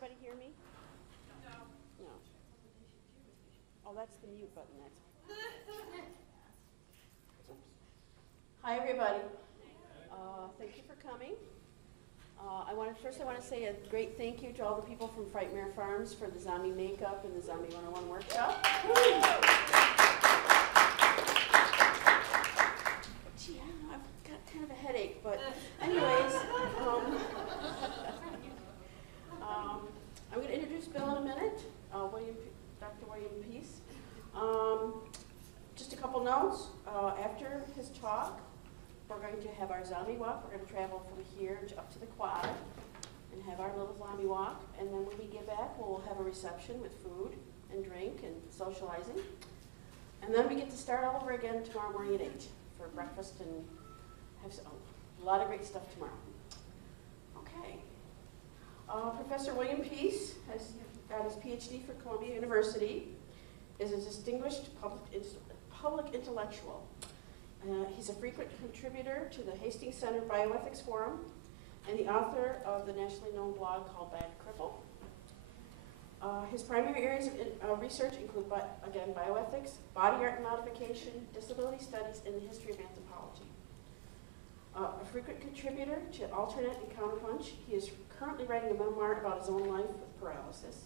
everybody hear me? No. Oh, that's the mute button. Hi, everybody. Thank you for coming. I want to say a great thank you to all the people from Frightmare Farms for the zombie makeup and the Zombie 101 workshop. Gee, I don't know, I've got kind of a headache, but anyways, I'm going to introduce Bill in a minute, Dr. William Peace. Just a couple notes. After his talk, we're going to have our zombie walk. We're going to travel from here up to the quad and have our little zombie walk. And then when we get back, we'll have a reception with food and drink and socializing. And then we get to start all over again tomorrow morning at 8 for breakfast and have a lot of great stuff tomorrow. Okay. Professor William Peace has got his PhD from Columbia University, is a distinguished public intellectual. He's a frequent contributor to the Hastings Center Bioethics Forum and the author of the nationally known blog called Bad Cripple. His primary areas of research include, again, bioethics, body art modification, disability studies, and the history of anthropology. A frequent contributor to Alternate and Counterpunch, he is currently writing a memoir about his own life with paralysis.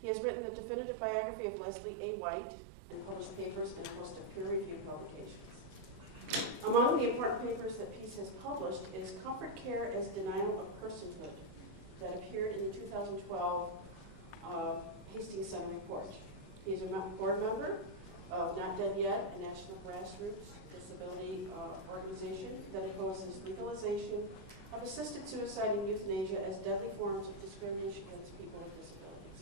He has written the definitive biography of Leslie A. White and published papers in a host of peer-reviewed publications. Among the important papers that Peace has published is Comfort Care as Denial of Personhood that appeared in the 2012 Hastings Center report. He is a board member of Not Dead Yet, a national grassroots disability organization that opposes legalization of assisted suicide and euthanasia as deadly forms of discrimination against people with disabilities.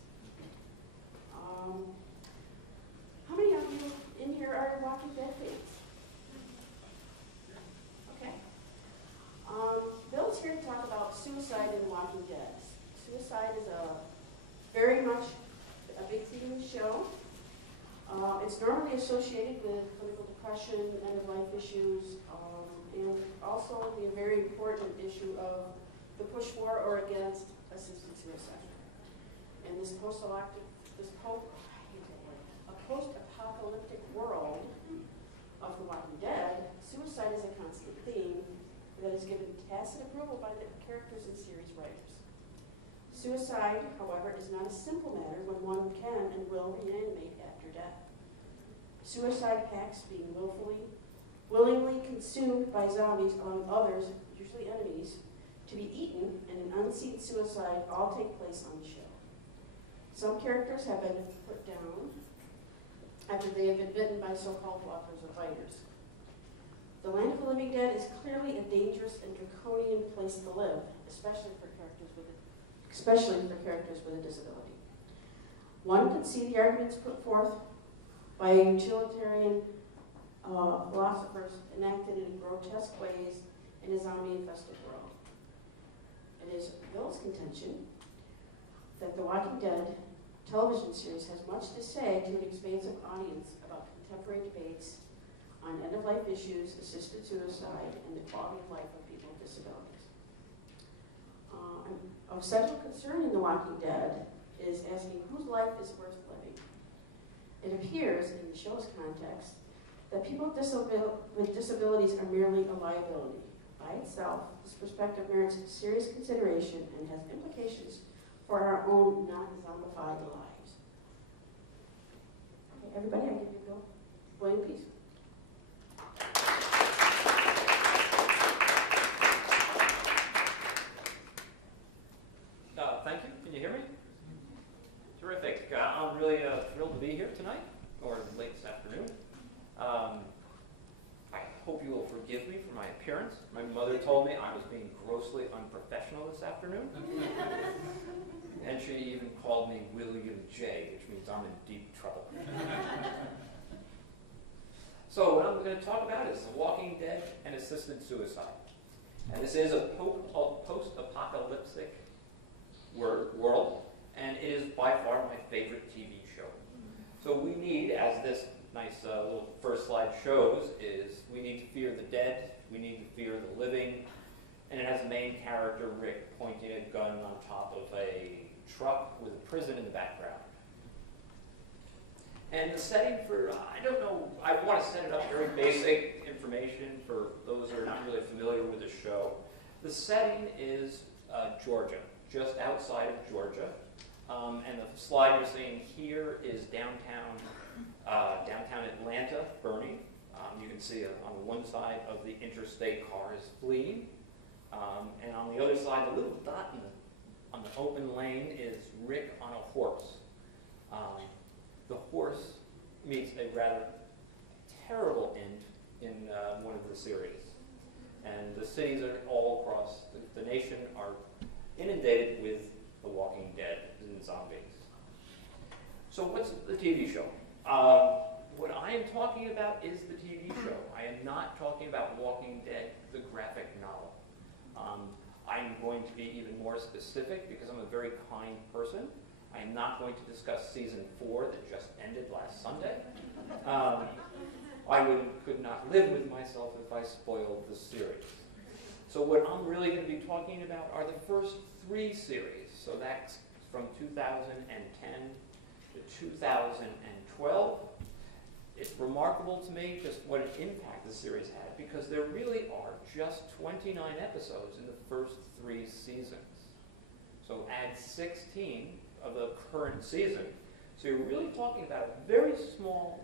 How many of you in here are Walking Dead fans? Okay. Bill's here to talk about suicide in Walking Dead. Suicide is very much a big theme of the show. It's normally associated with clinical depression, end-of-life issues, and also the very important issue of the push for or against assisted suicide. And this post-apocalyptic world of The Walking Dead, suicide is a constant theme that is given tacit approval by the characters and series writers. Suicide, however, is not a simple matter when one can and will reanimate after death. Suicide pacts being willingly consumed by zombies, among others, usually enemies, to be eaten, and an unseen suicide all take place on the show. Some characters have been put down after they have been bitten by so-called walkers or biters. The land of the living dead is clearly a dangerous and draconian place to live, especially for characters with a disability. One could see the arguments put forth by utilitarian philosophers enacted in grotesque ways in a zombie-infested world. It is Bill's contention that The Walking Dead television series has much to say to an expansive audience about contemporary debates on end-of-life issues, assisted suicide, and the quality of life of people with disabilities. Of central concern in The Walking Dead is asking whose life is worth living. It appears, in the show's context, that people with disabilities are merely a liability. By itself, this perspective merits serious consideration and has implications for our own non-zombified lives. Okay, everybody, I give you Bill. William Peace. Thank you. Can you hear me? Terrific. I'm really thrilled to be here tonight, or late this afternoon. I hope you will forgive me for my appearance. My mother told me I was being grossly unprofessional this afternoon. And she even called me William J., which means I'm in deep trouble. So what I'm going to talk about is The Walking Dead and assisted suicide. And this is a post-apocalyptic world, and it is by far my favorite TV show. So we need, as this nice little first slide shows, is we need to fear the dead, we need to fear the living, And it has a main character, Rick, pointing a gun on top of a truck with a prison in the background. And the setting for, I don't know, I want to set it up very basic information for those who are not really familiar with the show. The setting is Georgia, just outside of Georgia. And the slide you're seeing here is downtown Atlanta, burning. You can see on one side of the interstate cars fleeing. And on the other side, the little dot on the open lane is Rick on a horse. The horse meets a rather terrible end in one of the series. And the cities are all across the nation are inundated with The Walking Dead and zombies. So what's the TV show? What I am talking about is the TV show. I am not talking about Walking Dead, the graphic novel. I'm going to be even more specific because I'm a very kind person. I am not going to discuss season 4 that just ended last Sunday. I could not live with myself if I spoiled the series. So what I'm really going to be talking about are the first 3 series. So that's from 2010 to 2012. It's remarkable to me just what an impact the series had because there really are just 29 episodes in the first 3 seasons. So add 16 of the current season. So you're really talking about a very small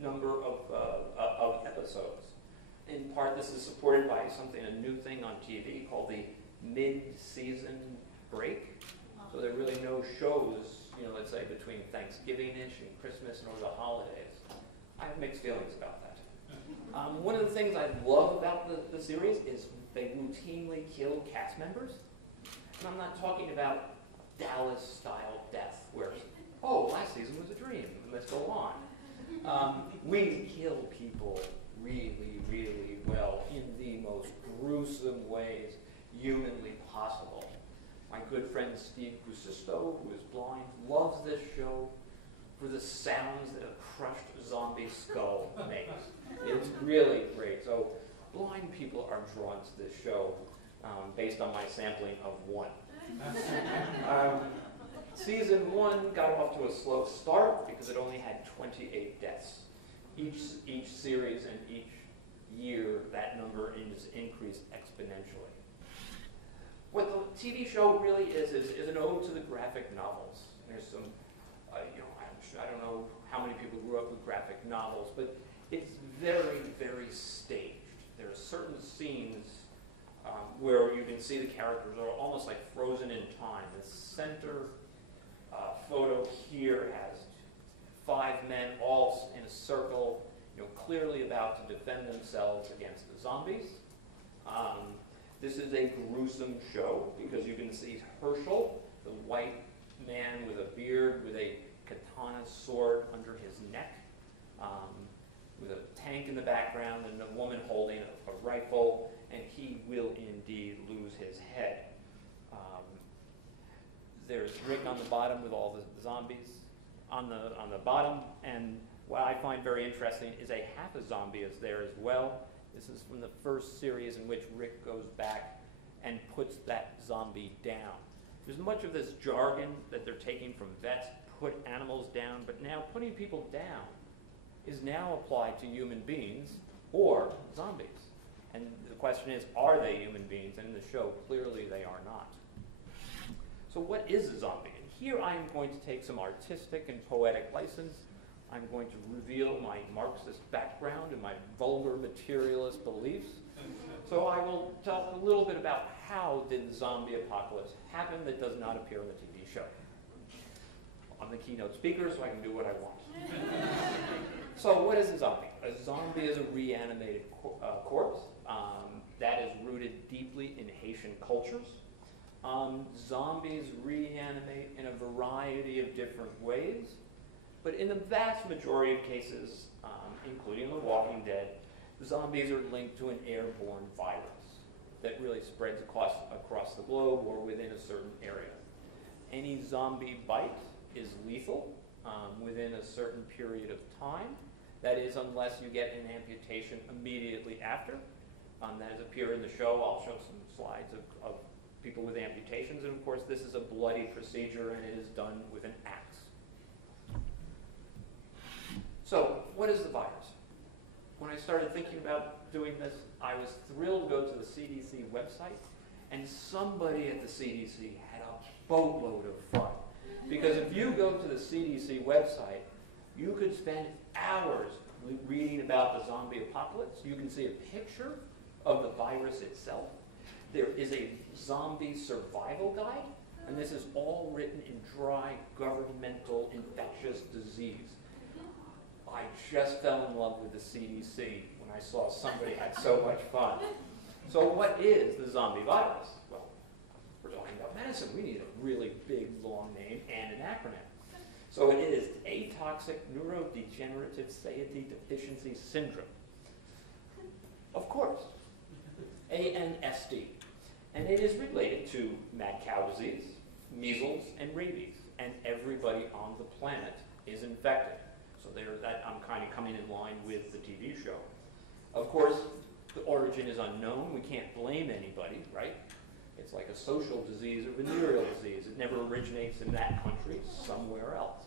number of episodes. In part, this is supported by a new thing on TV called the mid-season break. So there are really no shows, let's say between Thanksgiving-ish and Christmas and over the holidays. I have mixed feelings about that. One of the things I love about the series is they routinely kill cast members. And I'm not talking about Dallas-style death, where, last season was a dream, let's go on. We kill people really, really well in the most gruesome ways humanly possible. My good friend Steve Gusisto, who is blind, loves this show for the sounds that a crushed zombie skull makes. It's really great. So blind people are drawn to this show based on my sampling of one. Season 1 got off to a slow start because it only had 28 deaths. Each series and each year, that number is increased exponentially. What the TV show really is an ode to the graphic novels. There's some, I don't know how many people grew up with graphic novels, but it's very, very staged. There are certain scenes where you can see the characters are almost like frozen in time. The center photo here has 5 men all in a circle, clearly about to defend themselves against the zombies. This is a gruesome show because you can see Herschel, the white man with a beard with a katana sword under his neck, with a tank in the background and a woman holding a rifle, and he will indeed lose his head. There's Rick on the bottom with all the zombies on the bottom, and what I find very interesting is a half a zombie is there as well. This is from the first series in which Rick goes back and puts that zombie down. There's much of this jargon that they're taking from vets, put animals down, but now putting people down is now applied to human beings or zombies. And the question is, are they human beings? And in the show, clearly they are not. So what is a zombie? And here I am going to take some artistic and poetic license. I'm going to reveal my Marxist background and my vulgar materialist beliefs. So I will talk a little bit about how did the zombie apocalypse happen that does not appear in the TV show. I'm the keynote speaker, so I can do what I want. So what is a zombie? A zombie is a reanimated corpse that is rooted deeply in Haitian cultures. Zombies reanimate in a variety of different ways, but in the vast majority of cases, including The Walking Dead, zombies are linked to an airborne virus that really spreads across the globe or within a certain area. Any zombie bite is lethal within a certain period of time. That is, unless you get an amputation immediately after. that appear in the show. I'll show some slides of people with amputations, and of course this is a bloody procedure, and it is done with an axe. So, what is the virus? When I started thinking about doing this, I was thrilled to go to the CDC website, and somebody at the CDC had a boatload of fun. Because if you go to the CDC website, you could spend hours reading about the zombie apocalypse. You can see a picture of the virus itself. There is a zombie survival guide, and this is all written in dry, governmental, infectious disease. I just fell in love with the CDC when I saw somebody had so much fun. So what is the zombie virus? Well, we're talking about medicine. We need a really big, long name and an acronym. So it is atoxic neurodegenerative satiety deficiency syndrome. Of course, ANSD. And it is related to mad cow disease, measles, and rabies. And everybody on the planet is infected. So I'm kind of coming in line with the TV show. Of course, the origin is unknown. We can't blame anybody, right? It's like a social disease or venereal disease. It never originates in that country, somewhere else.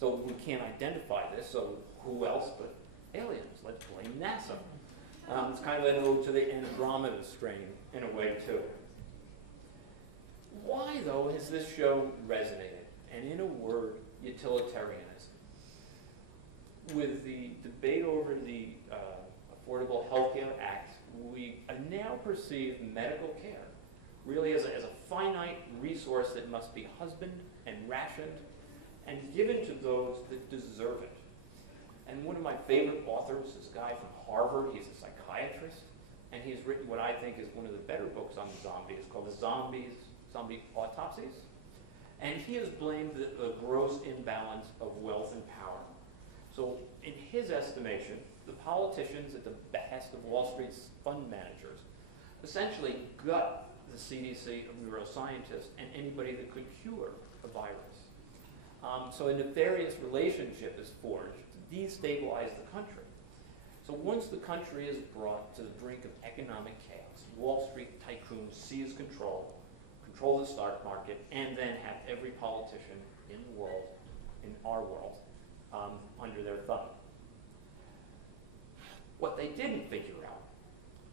So we can't identify this, so who else but aliens? Let's blame NASA. It's kind of an ode to the Andromeda strain in a way, too. Why, though, has this show resonated? And in a word, utilitarianism. With the debate over the Affordable Health Care Act, we now perceive medical care really as a finite resource that must be husbanded and rationed and given to those that deserve it. And one of my favorite authors, this guy from Harvard, he's a psychiatrist, and he's written what I think is one of the better books on zombies. It's called Zombie Autopsies. And he has blamed the gross imbalance of wealth and power. So in his estimation, the politicians at the behest of Wall Street's fund managers essentially gut the CDC of neuroscientists and anybody that could cure a virus. So a nefarious relationship is forged to destabilize the country. So once the country is brought to the brink of economic chaos, Wall Street tycoons seize control the stock market, and then have every politician in the world, in our world, under their thumb. What they didn't figure out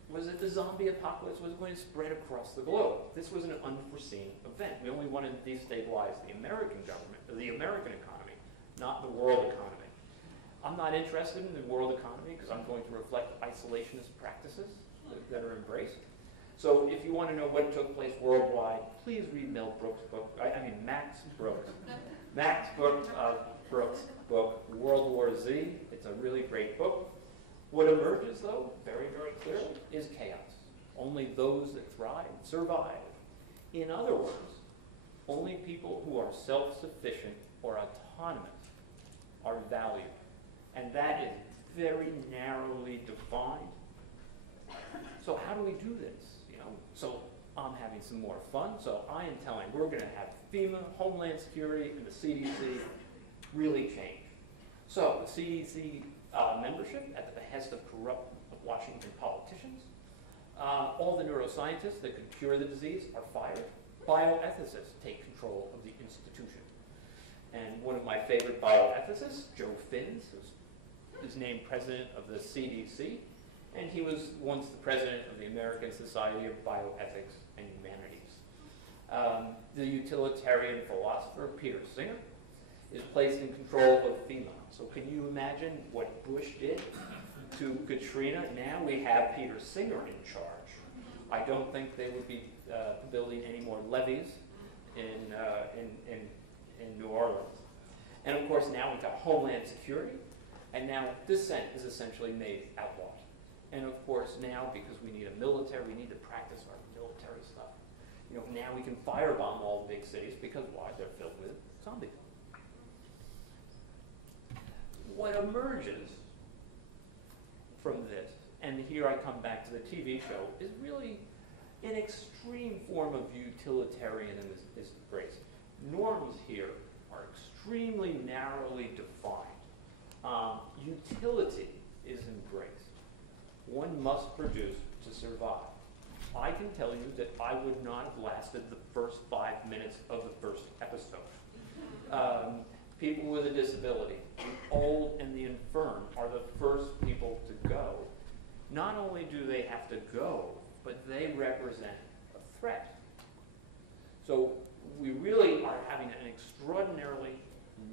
was that the zombie apocalypse was going to spread across the globe. This was an unforeseen event. We only wanted to destabilize the American government, or the American economy, not the world economy. I'm not interested in the world economy because I'm going to reflect isolationist practices that are embraced. So if you want to know what took place worldwide, please read Max Brooks. Max Brooks' book, World War Z. It's a really great book. What emerges, though, very, very clearly, is chaos. Only those that thrive survive. In other words, only people who are self-sufficient or autonomous are valued. And that is very narrowly defined. So how do we do this? So I'm having some more fun. So I am telling we're going to have FEMA, Homeland Security, and the CDC really change. So the CDC membership, at the behest of corrupt Washington politicians, all the neuroscientists that could cure the disease are fired. Bioethicists take control of the institution. And one of my favorite bioethicists, Joe Fins, is named president of the CDC. And he was once the president of the American Society of Bioethics and Humanities. The utilitarian philosopher, Peter Singer, is placed in control of FEMA. So can you imagine what Bush did to Katrina? Now we have Peter Singer in charge. I don't think they would be building any more levees in New Orleans. And of course now we've got Homeland Security, and now dissent is essentially made outlawed. And of course now, because we need a military, we need to practice our military stuff. Now we can firebomb all the big cities because why? They're filled with zombies. What emerges from this, and here I come back to the TV show, is really an extreme form of utilitarianism is embraced. Norms here are extremely narrowly defined. Utility is embraced. One must produce to to survive. I can tell you that I would not have lasted the first 5 minutes of the first episode. People with a disability, the old and the infirm, are the first people to go. Not only do they have to go, but they represent a threat. So we really are having an extraordinarily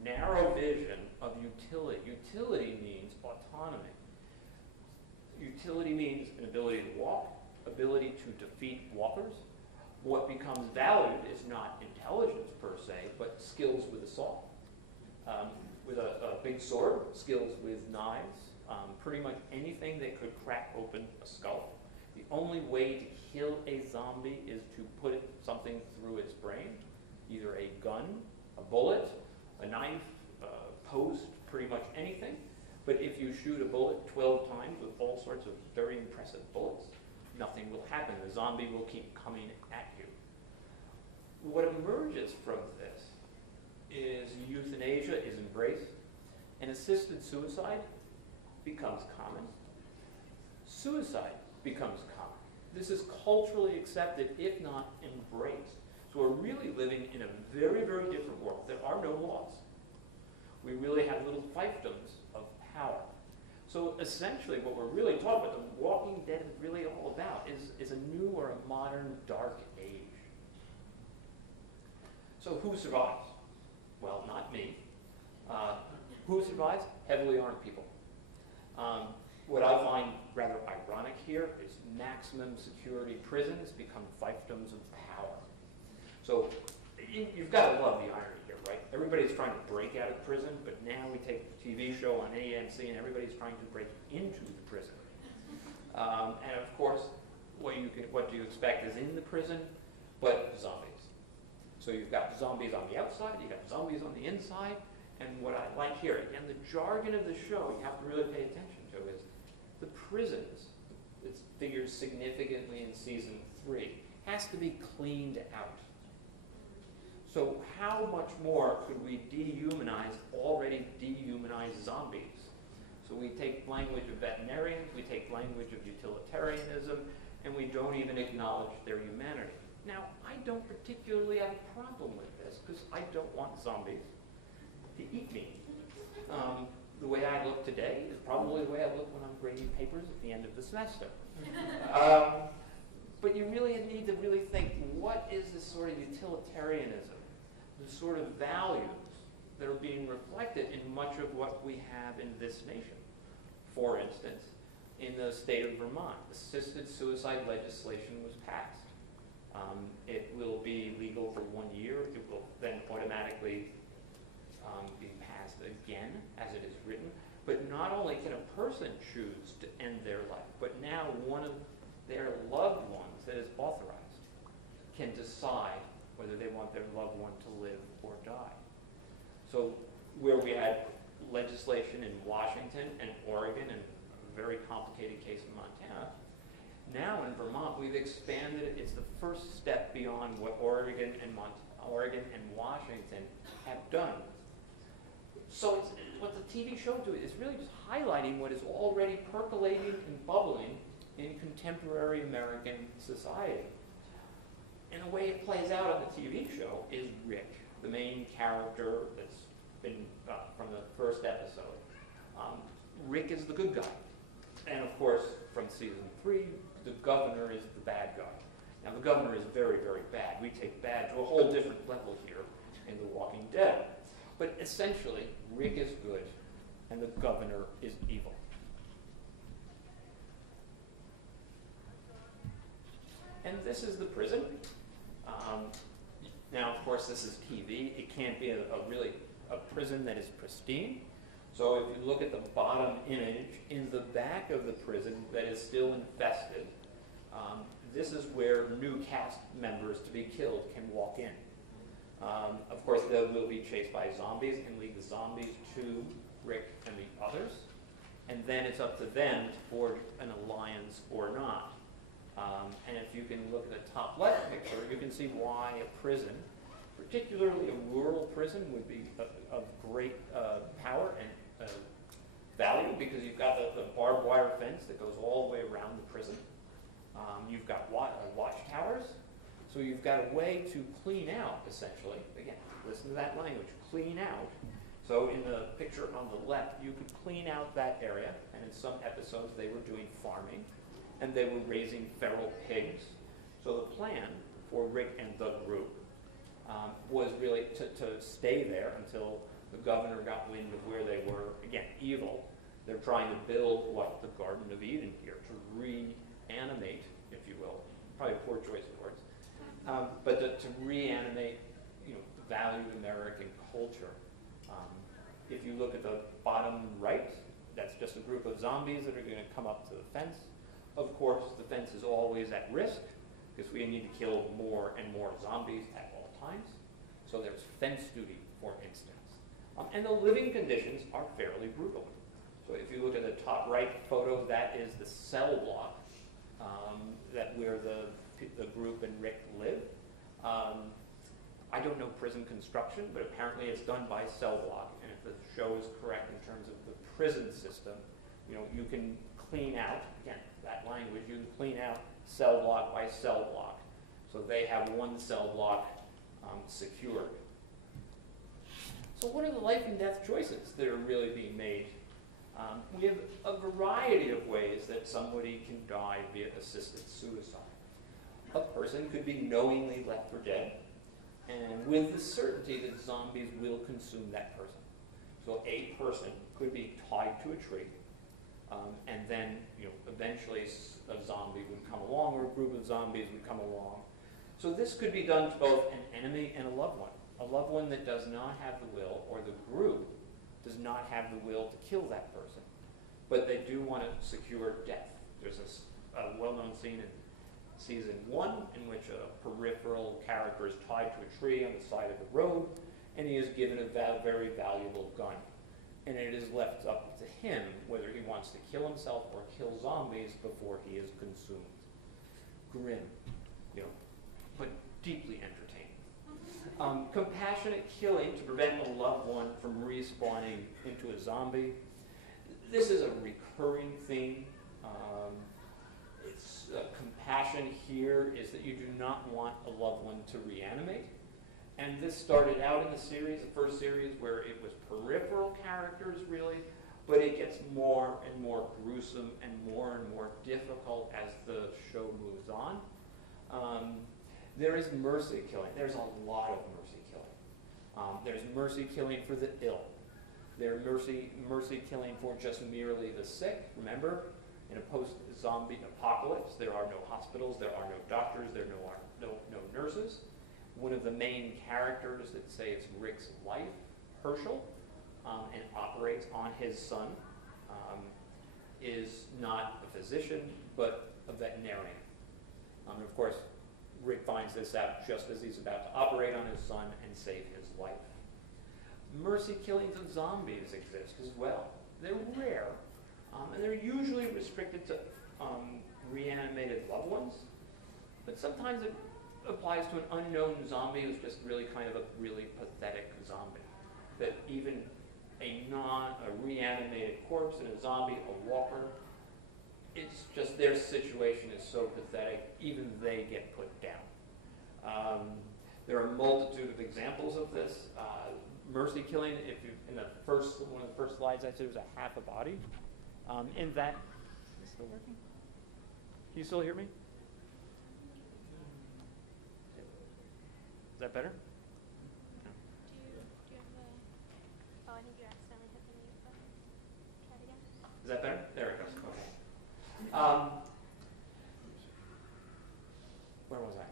narrow vision of utility. Utility means autonomy. Utility means an ability to walk, ability to defeat walkers. What becomes valued is not intelligence per se, but skills with assault. With a big sword, skills with knives, pretty much anything that could crack open a skull. The only way to kill a zombie is to put something through its brain, either a gun, a bullet, a knife, a post, pretty much anything. But if you shoot a bullet 12 times with all sorts of very impressive bullets, nothing will happen. The zombie will keep coming at you. What emerges from this is euthanasia is embraced, and assisted suicide becomes common. Suicide becomes common. This is culturally accepted, if not embraced. So we're really living in a very, very different world. There are no laws. We really have little fiefdoms of power. So essentially what we're really talking about, The Walking Dead is really all about, is a new or a modern dark age. So who survives? Well, not me. Who survives? Heavily armed people. What I find rather ironic here is maximum security prisons become fiefdoms of power. So you've got to love the irony here, right? Everybody's trying to break out of prison, but now we take a TV show on AMC and everybody's trying to break into the prison. And of course, what do you expect is in the prison, but zombies. So you've got zombies on the outside, you've got zombies on the inside, and what I like here, again, the jargon of the show you have to really pay attention to is the prisons, it figures significantly in season 3, has to be cleaned out. So how much more could we dehumanize already dehumanized zombies? So we take language of veterinarians, we take language of utilitarianism, and we don't even acknowledge their humanity. Now, I don't particularly have a problem with this because I don't want zombies to eat me. The way I look today is probably the way I look when I'm grading papers at the end of the semester. But you really need to really think, what is this sort of utilitarianism, the sort of values that are being reflected in much of what we have in this nation? For instance, in the state of Vermont, assisted suicide legislation was passed. It will be legal for 1 year. It will then automatically be passed again, as it is written. But not only can a person choose to end their life, but now one of their loved ones that is authorized can decide whether they want their loved one to live or die. So where we had legislation in Washington and Oregon and a very complicated case in Montana, now in Vermont we've expanded it. It's the first step beyond what Oregon and Washington have done. So what the TV show does is really just highlighting what is already percolating and bubbling in contemporary American society. And the way it plays out on the TV show is Rick, the main character that's been from the first episode. Rick is the good guy. And of course, from season 3, the governor is the bad guy. Now the governor is very, very bad. We take bad to a whole different level here in The Walking Dead. But essentially, Rick is good and the governor is evil. And this is the prison. Now, of course, this is TV. It can't be really a prison that is pristine. So if you look at the bottom image, in the back of the prison that is still infested, this is where new cast members to be killed can walk in. Of course, they will be chased by zombies and lead the zombies to Rick and the others. And then it's up to them to forge an alliance or not. And if you can look at the top left picture, you can see why a prison, particularly a rural prison, would be of great power and value, because you've got the barbed wire fence that goes all the way around the prison. You've got watchtowers. So you've got a way to clean out, essentially. Again, listen to that language, clean out. So in the picture on the left, you could clean out that area, and in some episodes they were doing farming, and they were raising feral pigs. So the plan for Rick and the group was really to stay there until the governor got wind of where they were. Again, evil. They're trying to build, what, the Garden of Eden here, to reanimate, if you will. Probably a poor choice of words. But to reanimate, the valued American culture. If you look at the bottom right, that's just a group of zombies that are going to come up to the fence. Of course, the fence is always at risk because we need to kill more and more zombies at all times. So there's fence duty, for instance. And the living conditions are fairly brutal. So if you look at the top right photo, that is the cell block where the group and Rick live. I don't know prison construction, but apparently it's done by cell block. And if the show is correct in terms of the prison system, you can clean out, again, that language, you can clean out cell block by cell block. So they have one cell block secured. So what are the life and death choices that are really being made? We have a variety of ways that somebody can die via assisted suicide. A person could be knowingly left for dead, and with the certainty that zombies will consume that person. So a person could be tied to a tree, and then eventually a zombie would come along, or a group of zombies would come along. So this could be done to both an enemy and a loved one. A loved one that does not have the will, or the group does not have the will to kill that person, but they do want to secure death. There's a well-known scene in season 1 in which a peripheral character is tied to a tree on the side of the road, and he is given a very valuable gun. And it is left up to him whether he wants to kill himself or kill zombies before he is consumed. Grim, but deeply entertaining. Compassionate killing to prevent a loved one from respawning into a zombie. This is a recurring theme. Compassion here is that you do not want a loved one to reanimate. And this started out in the series, the first series, where it was peripheral characters, really, but it gets more and more gruesome and more difficult as the show moves on. There is mercy killing. There's a lot of mercy killing. There's mercy killing for the ill. There's mercy killing for just merely the sick. Remember, in a post-zombie apocalypse, there are no hospitals, there are no doctors, there are no nurses. One of the main characters that saves Rick's life, Herschel, and operates on his son, is not a physician, but a veterinarian. And of course, Rick finds this out just as he's about to operate on his son and save his life. Mercy killings of zombies exist as well. They're rare, and they're usually restricted to reanimated loved ones, but sometimes it applies to an unknown zombie who's just really kind of a really pathetic zombie. That even a reanimated corpse and a zombie, a walker, it's just their situation is so pathetic, even they get put down. There are a multitude of examples of this. Mercy killing, if you one of the first slides I said was a half a body. In that, is it still working? Can you still hear me? Is that better? Do you have the... Oh, I think you accidentally hit the mute button. Try it again. Is that better? There it goes. Okay. Where was I?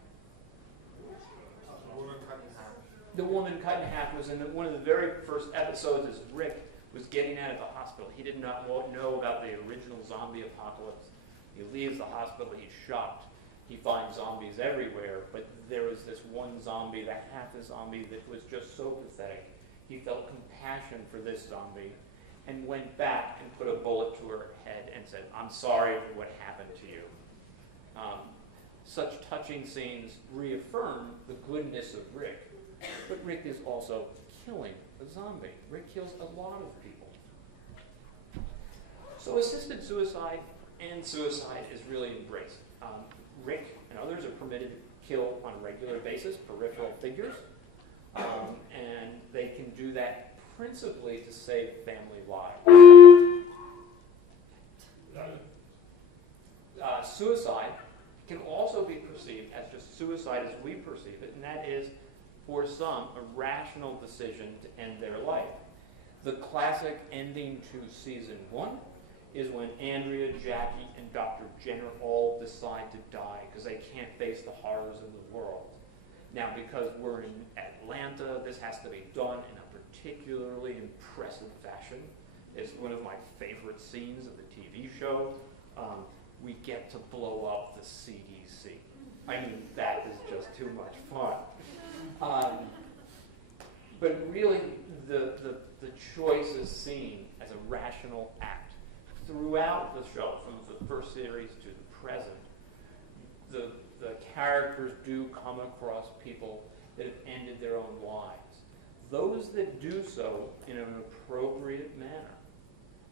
The woman cut in half was in one of the very first episodes as Rick was getting out of the hospital. He did not know about the original zombie apocalypse. He leaves the hospital, he's shocked. He finds zombies everywhere, but there was this one zombie, the half the zombie, that was just so pathetic. He felt compassion for this zombie and went back and put a bullet to her head and said, "I'm sorry for what happened to you." Such touching scenes reaffirm the goodness of Rick, but Rick is also killing a zombie. Rick kills a lot of people. So assisted suicide and suicide is really embraced. Rick and others are permitted to kill on a regular basis peripheral figures, and they can do that principally to save family lives. Suicide can also be perceived as just suicide as we perceive it, and that is, for some, a rational decision to end their life. The classic ending to season 1 is when Andrea, Jackie, and Dr. Jenner all decide to die because they can't face the horrors of the world. Now, because we're in Atlanta, this has to be done in a particularly impressive fashion. It's one of my favorite scenes of the TV show. We get to blow up the CDC. I mean, that is just too much fun. But really, the choice is seen as a rational act. Throughout the show, from the first series to the present, the characters do come across people that have ended their own lives. Those that do so in an appropriate manner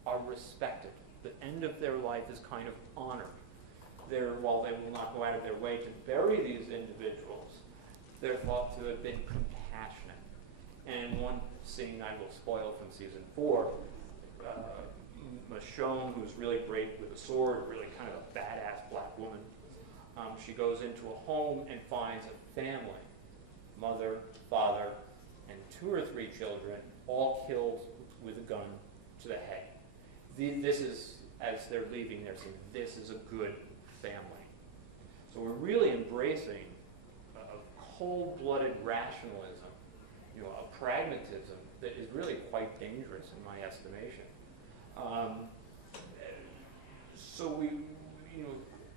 are respected. The end of their life is kind of honored. While they will not go out of their way to bury these individuals, they're thought to have been compassionate. And one scene I will spoil from season 4, Michonne, who's really great with a sword, really kind of a badass black woman, she goes into a home and finds a family, mother, father, and 2 or 3 children, all killed with a gun to the head. This is, as they're leaving, they're saying, this is a good family. So we're really embracing a cold-blooded rationalism, a pragmatism that is really quite dangerous in my estimation. So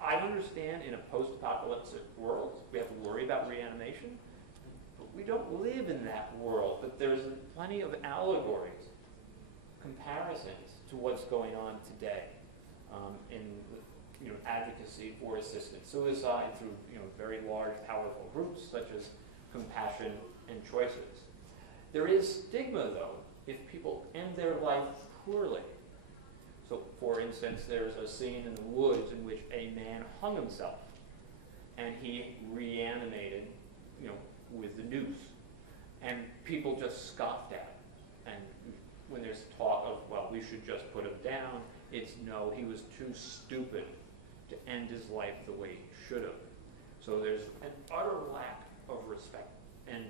I understand in a post-apocalyptic world we have to worry about reanimation, but we don't live in that world. But there's plenty of allegories, comparisons to what's going on today in advocacy for assisted suicide through very large, powerful groups such as Compassion and Choices. There is stigma, though, if people end their life poorly. So, for instance, there's a scene in the woods in which a man hung himself, and he reanimated, with the noose, and people just scoffed at it. And when there's talk of, well, we should just put him down, it's no, he was too stupid to end his life the way he should have. So there's an utter lack of respect, and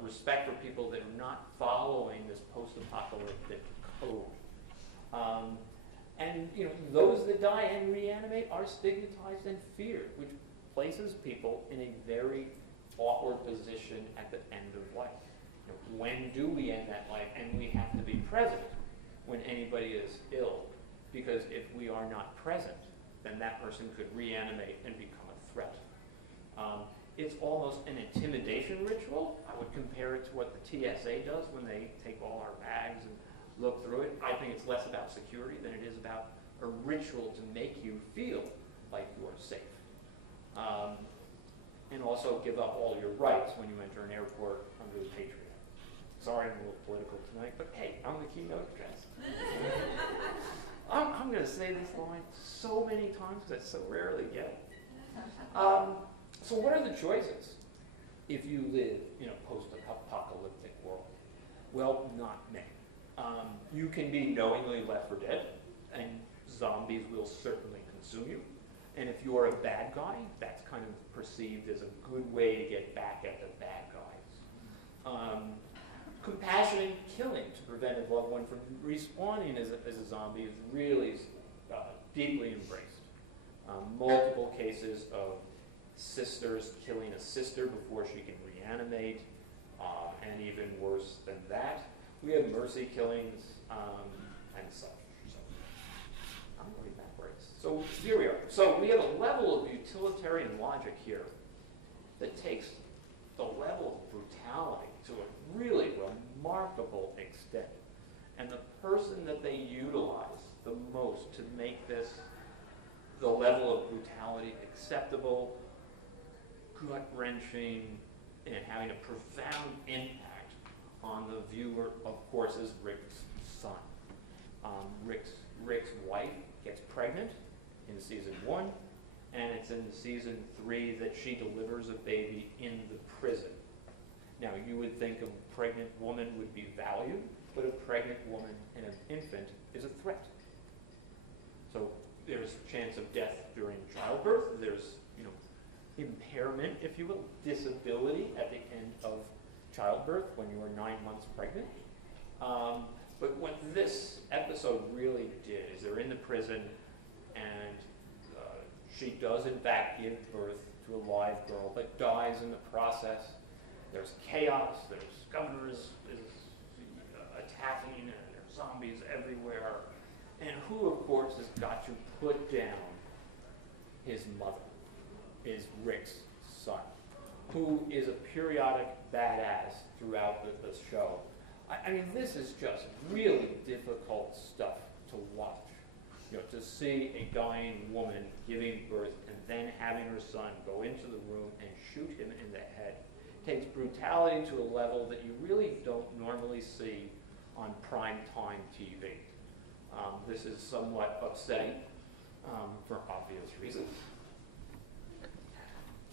respect for people that are not following this post-apocalyptic code. And those that die and reanimate are stigmatized and feared, which places people in a very awkward position at the end of life. When do we end that life? And we have to be present when anybody is ill, because if we are not present, then that person could reanimate and become a threat. It's almost an intimidation ritual. I would compare it to what the TSA does when they take all our bags and look through it. I think it's less about security than it is about a ritual to make you feel like you are safe. And also give up all your rights when you enter an airport under the Patriot Act. Sorry, I'm a little political tonight, but hey, I'm the keynote address. I'm going to say this line so many times because I so rarely get it. So what are the choices if you live in a post-apocalyptic world? Well, not many. You can be knowingly left for dead, and zombies will certainly consume you. And if you are a bad guy, that's kind of perceived as a good way to get back at the bad guys. Compassionate killing to prevent a loved one from respawning as a zombie is really deeply embraced. Multiple cases of sisters killing a sister before she can reanimate, and even worse than that. We have mercy killings and such. So, I'm going backwards. So here we are. So we have a level of utilitarian logic here that takes the level of brutality to a really remarkable extent. And the person that they utilize the most to make this the level of brutality acceptable, gut-wrenching, and having a profound impact on the viewer, of course, is Rick's son. Rick's wife gets pregnant in season 1, and it's in season 3 that she delivers a baby in the prison. Now, you would think a pregnant woman would be valued, but a pregnant woman and an infant is a threat. So there's chance of death during childbirth. There's, impairment, if you will, disability at the end of childbirth when you are 9 months pregnant. But what this episode really did is they're in the prison, and she does in fact give birth to a live girl, but dies in the process. There's chaos. There's governors attacking, and there's zombies everywhere. And who, of course, has got to put down his mother is Rick's son, who is a periodic badass throughout the show. I mean, this is just really difficult stuff to watch. To see a dying woman giving birth and then having her son go into the room and shoot him in the head takes brutality to a level that you really don't normally see on primetime TV. This is somewhat upsetting for obvious reasons.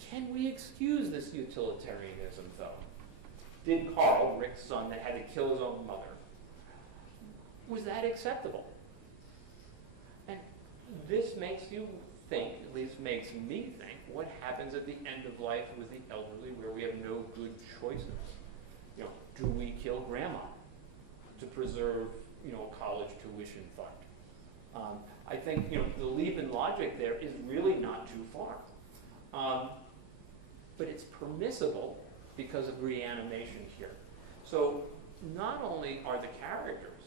Can we excuse this utilitarianism, though? Did Carl, Rick's son that had to kill his own mother, was that acceptable? And this makes you think, at least makes me think, what happens at the end of life with the elderly where we have no good choices? Do we kill grandma to preserve, a college tuition fund? I think, the leap in logic there is really not too far. But it's permissible because of reanimation here. So not only are the characters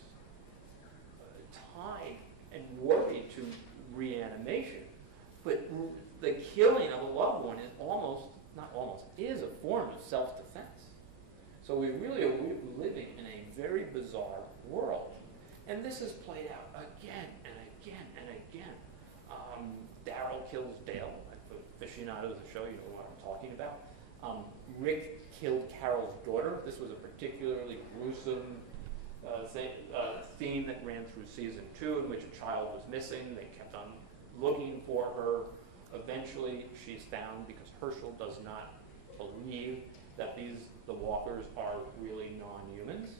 tied and worried to reanimation, but the killing of a loved one is a form of self-defense. So we really are living in a very bizarre world. And this is played out again and again and again. Daryl kills Dale. For aficionados of the show, you know what I'm talking about. Rick killed Carol's daughter. This was a particularly gruesome theme that ran through season 2, in which a child was missing. They kept on looking for her. Eventually, she's found because Herschel does not believe that the walkers are really non-humans,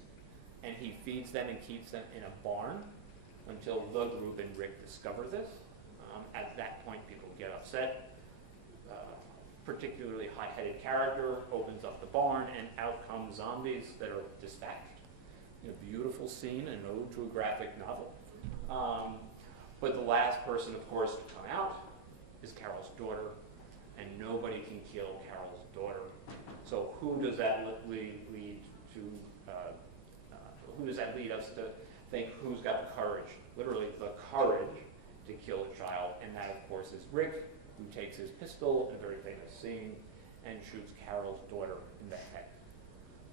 and he feeds them and keeps them in a barn until the group and Rick discover this. At that point, people get upset. Particularly high-headed character opens up the barn, and out come zombies that are dispatched. Beautiful scene, an ode to a graphic novel. But the last person, of course, to come out is Carol's daughter, and nobody can kill Carol's daughter. So who does that lead to? Who does that lead us to think who's got the courage? Literally, the courage to kill a child, and that, of course, is Rick, who takes his pistol in a very famous scene and shoots Carol's daughter in the head.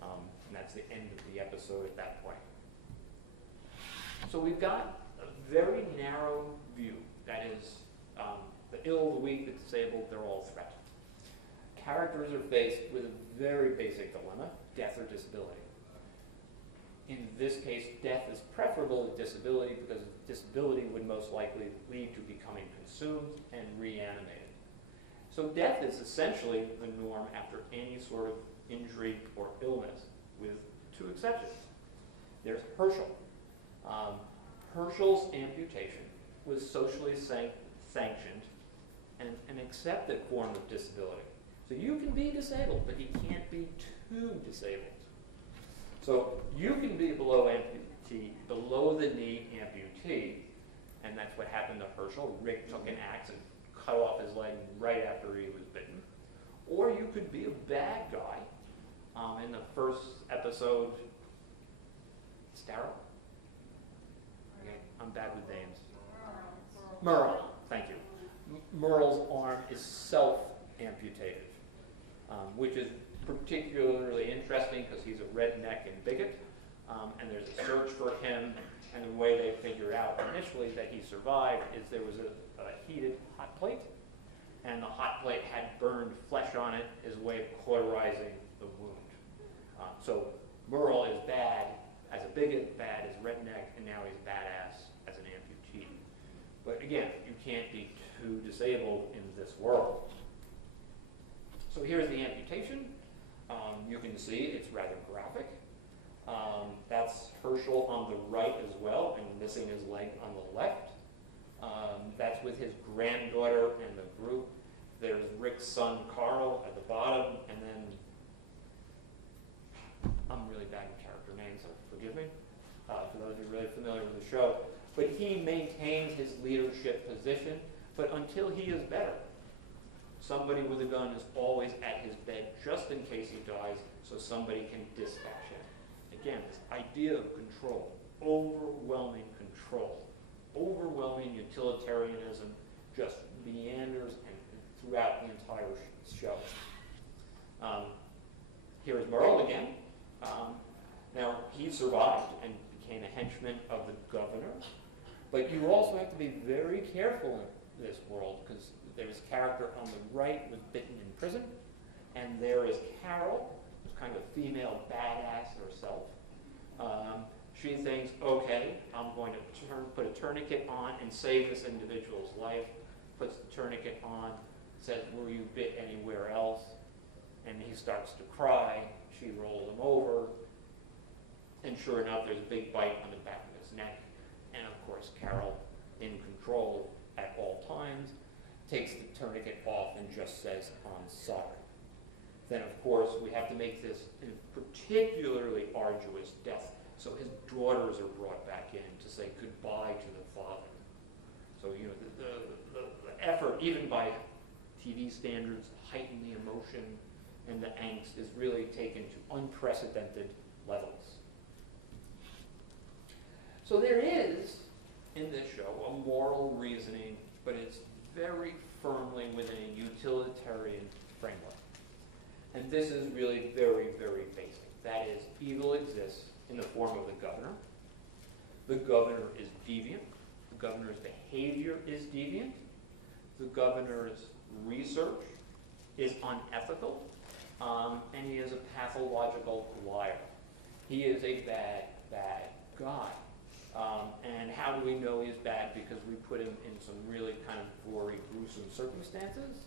And that's the end of the episode at that point. So we've got a very narrow view. That is, the ill, the weak, the disabled, they're all a threat. Characters are faced with a very basic dilemma, death or disability. In this case, death is preferable to disability because disability would most likely lead to becoming consumed and reanimated. So death is essentially the norm after any sort of injury or illness, with 2 exceptions. There's Herschel. Herschel's amputation was socially sanctioned and an accepted form of disability. So you can be disabled, but you can't be too disabled. So you can be below the knee amputee, and that's what happened to Herschel. Rick took an axe and cut off his leg right after he was bitten. Or you could be a bad guy. In the first episode, it's Daryl. Okay, I'm bad with names. Merle, thank you. Merle's arm is self-amputated, which is particularly interesting because he's a redneck and bigot, and there's a search for him, and the way they figure out initially that he survived is there was a heated hot plate, and the hot plate had burned flesh on it as a way of cauterizing the wound. So Merle is bad as a bigot, bad as redneck, and now he's badass as an amputee. But again, you can't be too disabled in this world. So here's the amputation. You can see it's rather graphic. That's Herschel on the right as well, and missing his leg on the left. That's with his granddaughter and the group. There's Rick's son, Carl, at the bottom, and then, I'm really bad with character names, so forgive me, for those who are really familiar with the show. But he maintains his leadership position, but until he is better, somebody with a gun is always at his bed just in case he dies, so somebody can dispatch him. Again, this idea of control, overwhelming control, overwhelming utilitarianism just meanders and throughout the entire show. Here's Merle again. Now, he survived and became a henchman of the governor, but you also have to be very careful in this world, because there's a character on the right was bitten in prison, and there is Carol, who's kind of a female badass herself. She thinks, okay, I'm going to put a tourniquet on and save this individual's life, puts the tourniquet on, says, were you bit anywhere else? And he starts to cry. She rolls him over, and sure enough, there's a big bite on the back of his neck. And of course, Carol, in control at all times, takes the tourniquet off and just says, I'm sorry. Then, of course, we have to make this a particularly arduous death. So his daughters are brought back in to say goodbye to the father. So, you know, the effort, even by TV standards, heighten the emotion and the angst is really taken to unprecedented levels. So there is, in this show, a moral reasoning, but it's very firmly within a utilitarian framework. And this is really very, very basic. That is, evil exists in the form of the governor. The governor is deviant. The governor's behavior is deviant. The governor's research is unethical. And he is a pathological liar. He is a bad, bad guy. And how do we know he's bad? Because we put him in some really kind of gory, gruesome circumstances,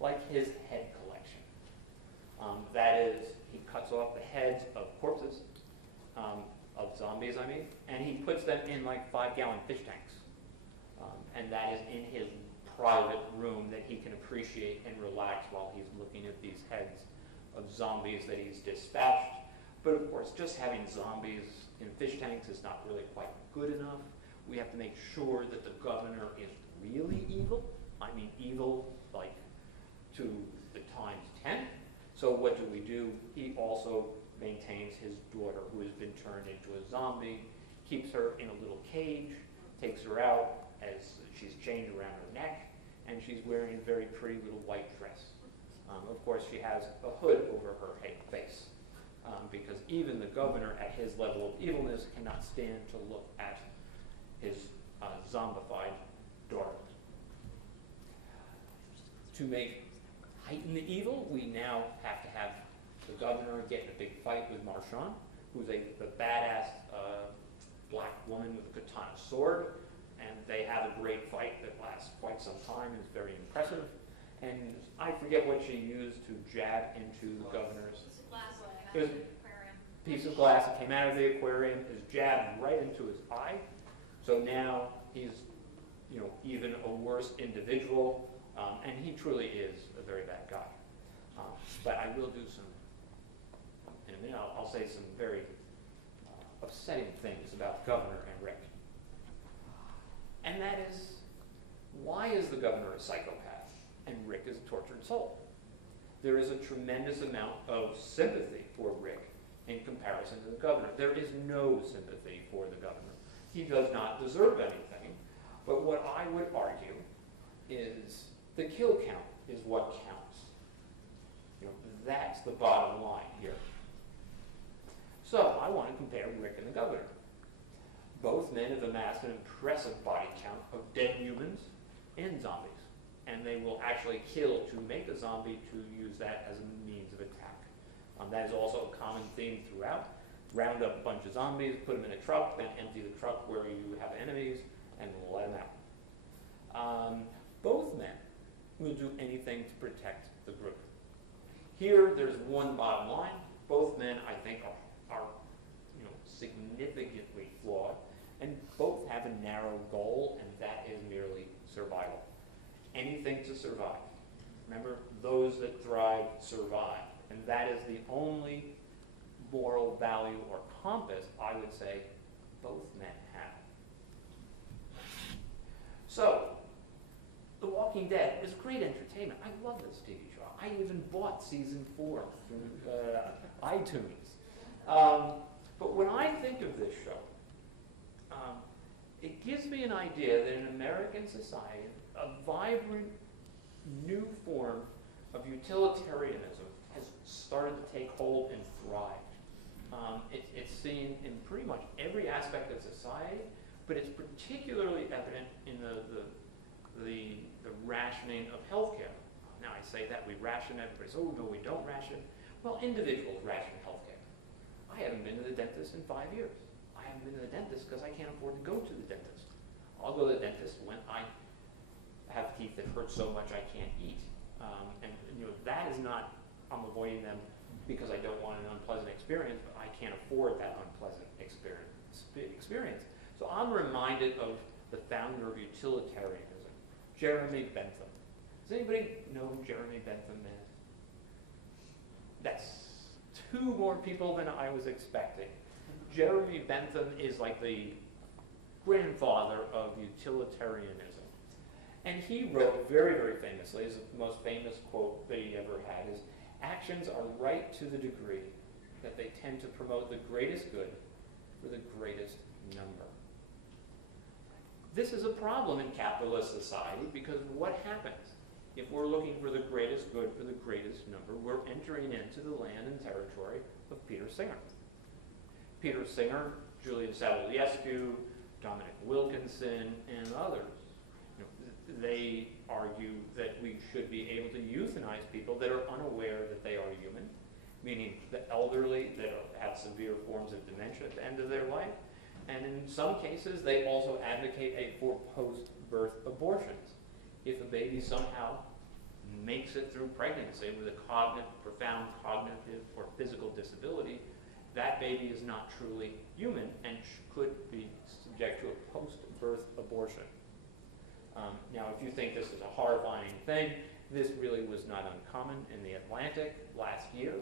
like his head collection. That is, he cuts off the heads of corpses, of zombies, I mean, and he puts them in like 5-gallon fish tanks. And that is in his private room that he can appreciate and relax while he's looking at these heads of zombies that he's dispatched. But of course, just having zombies in fish tanks is not really quite good enough. We have to make sure that the governor is really evil. I mean evil like to the times 10. So what do? He also maintains his daughter, who has been turned into a zombie, keeps her in a little cage, takes her out as she's chained around her neck, and she's wearing a very pretty little white dress. Of course, she has a hood over her face, because even the governor at his level of evilness cannot stand to look at his zombified daughter. To heighten the evil, we now have to have the governor get in a big fight with Marchand, who's the badass black woman with a katana sword, and they have a great fight that lasts quite some time. It's very impressive. And I forget what she used to jab into the governor's. It was a piece of glass that came out of the aquarium, is jabbed right into his eye. So now he's, even a worse individual, and he truly is a very bad guy. But I will do some, in a minute, I'll say some very upsetting things about the governor and Rick. And that is, why is the governor a psychopath and Rick is a tortured soul? There is a tremendous amount of sympathy for Rick in comparison to the governor. There is no sympathy for the governor. He does not deserve anything. But what I would argue is the kill count is what counts. That's the bottom line here. So I want to compare Rick and the governor. Both men have amassed an impressive body count of dead humans and zombies. And they will actually kill to make a zombie to use that as a means of attack. That is also a common theme throughout. Round up a bunch of zombies, put them in a truck, then empty the truck where you have enemies, and let them out. both men will do anything to protect the group. Here, there's one bottom line. Both men, I think, are significantly flawed, and both have a narrow goal, and that is merely survival. Anything to survive. Remember, those that thrive survive, and that is the only moral value or compass, I would say, both men have. So, The Walking Dead is great entertainment. I love this TV show. I even bought season 4 through iTunes. But when I think of this show, it gives me an idea that in American society, a vibrant new form of utilitarianism has started to take hold and thrive. It's seen in pretty much every aspect of society, but it's particularly evident in the rationing of healthcare. Now I say that we ration, everybody says, oh no, we don't ration. Well, individuals ration healthcare. I haven't been to the dentist in 5 years. I haven't been to the dentist because I can't afford to go to the dentist. I'll go to the dentist when I have teeth that hurt so much I can't eat. And that is not, I'm avoiding them because I don't want an unpleasant experience, but I can't afford that unpleasant experience. So I'm reminded of the founder of utilitarianism, Jeremy Bentham. Does anybody know who Jeremy Bentham is? That's 2 more people than I was expecting. Jeremy Bentham is like the grandfather of utilitarianism. And he wrote very, very famously, his most famous quote that he ever had is, actions are right to the degree that they tend to promote the greatest good for the greatest number. This is a problem in capitalist society because what happens? If we're looking for the greatest good for the greatest number, we're entering into the land and territory of Peter Singer. Peter Singer, Julian Savulescu, Dominic Wilkinson, and others. They argue that we should be able to euthanize people that are unaware that they are human, meaning the elderly that have severe forms of dementia at the end of their life. And in some cases, they also advocate for post-birth abortions. If a baby somehow makes it through pregnancy with a profound cognitive or physical disability, that baby is not truly human and could be subject to a post-birth abortion. Now, if you think this is a horrifying thing, this really was not uncommon in the Atlantic last year.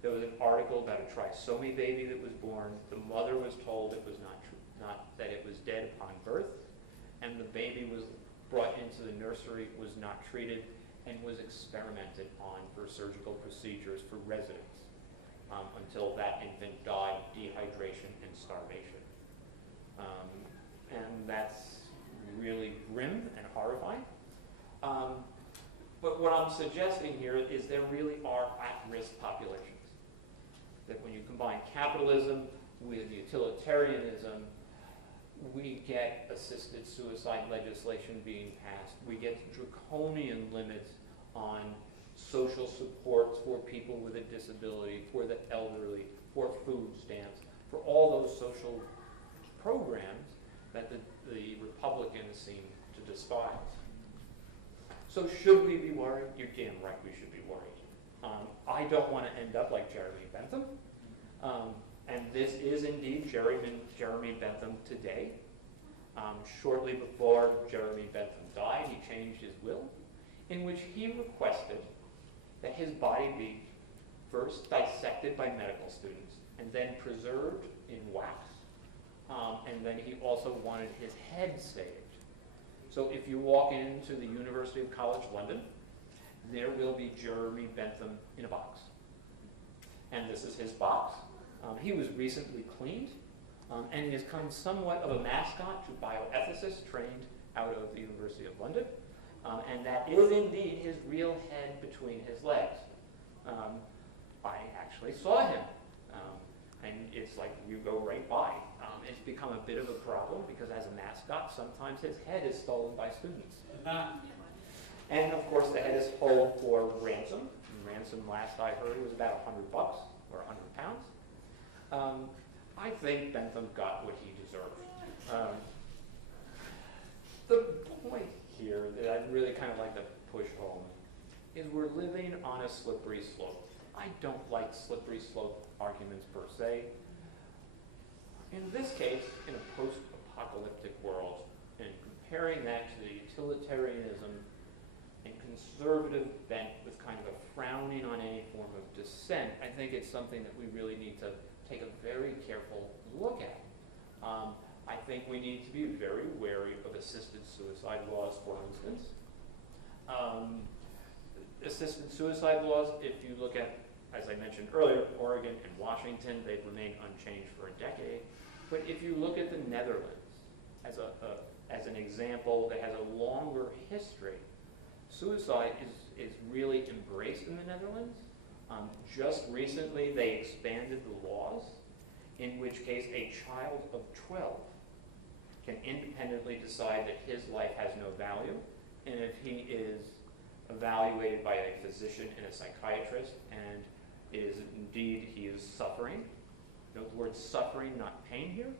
There was an article about a trisomy baby that was born. The mother was told it was that it was dead upon birth, and the baby was brought into the nursery, was not treated, and was experimented on for surgical procedures for residents until that infant died, dehydration and starvation. And that's really grim and horrifying. But what I'm suggesting here is there really are at-risk populations. That when you combine capitalism with utilitarianism, we get assisted suicide legislation being passed. We get draconian limits on social supports for people with a disability, for the elderly, for food stamps, for all those social programs that the Republicans seem to despise. So should we be worried? You're damn right we should be worried. I don't want to end up like Jeremy Bentham. And this is indeed Jeremy Bentham today. Shortly before Jeremy Bentham died, he changed his will, in which he requested that his body be first dissected by medical students and then preserved in wax. And then he also wanted his head saved. So if you walk into the University of College London, there will be Jeremy Bentham in a box. And this is his box. He was recently cleaned and has become somewhat of a mascot to bioethicists trained out of the University of London. And that is indeed his real head between his legs. I actually saw him. And it's like you go right by. It's become a bit of a problem because as a mascot, sometimes his head is stolen by students. And of course, the head is held for ransom. And ransom, last I heard, was about $100 or 100 pounds. I think Bentham got what he deserved. The point here that I'd really kind of like to push home is we're living on a slippery slope. I don't like slippery slope arguments per se. In this case, in a post-apocalyptic world, and comparing that to the utilitarianism and conservative bent with kind of a frowning on any form of dissent, I think it's something that we really need to take a very careful look at. I think we need to be very wary of assisted suicide laws, for instance. Assisted suicide laws, if you look at, as I mentioned earlier, Oregon and Washington, they've remained unchanged for a decade. But if you look at the Netherlands as an example that has a longer history, suicide is really embraced in the Netherlands. Just recently, they expanded the laws, in which case a child of 12 can independently decide that his life has no value, and if he is evaluated by a physician and a psychiatrist, and it is indeed he is suffering, note the word suffering, not pain here,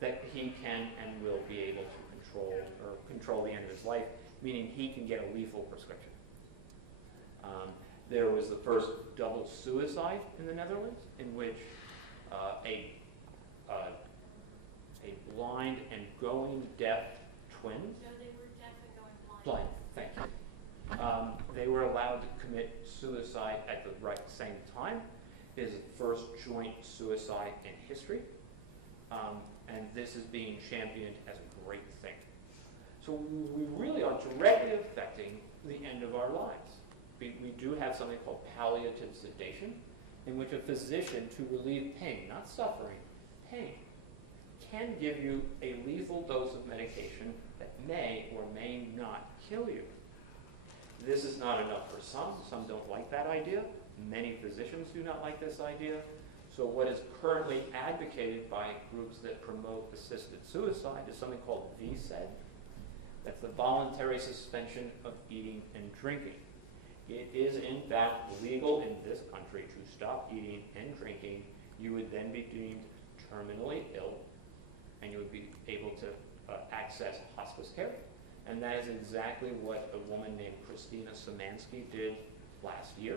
that he can and will be able to control the end of his life, meaning he can get a lethal prescription. There was the first double suicide in the Netherlands, in which a blind and going deaf twins. No, they were deaf and going Blind, thank you. They were allowed to commit suicide at the same time. It is the first joint suicide in history, and this is being championed as a great thing. So we really are directly affecting the end of our lives. We do have something called palliative sedation, in which a physician, to relieve pain, not suffering, pain, can give you a lethal dose of medication that may or may not kill you. This is not enough for some. Some don't like that idea. Many physicians do not like this idea. So what is currently advocated by groups that promote assisted suicide is something called VSED. That's the voluntary suspension of eating and drinking. It is, in fact, legal in this country to stop eating and drinking. You would then be deemed terminally ill, and you would be able to access hospice care. And that is exactly what a woman named Christina Szymanski did last year.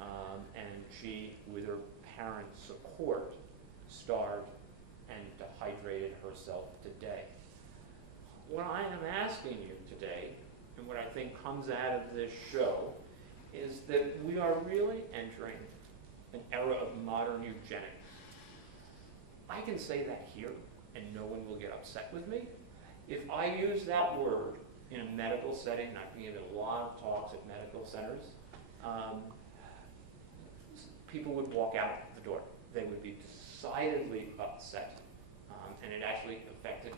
And she, with her parents' support, starved and dehydrated herself to death. What I am asking you today, and what I think comes out of this show, is that we are really entering an era of modern eugenics. I can say that here, and no one will get upset with me. If I use that word in a medical setting, and I've given a lot of talks at medical centers, people would walk out the door. They would be decidedly upset. And it actually affected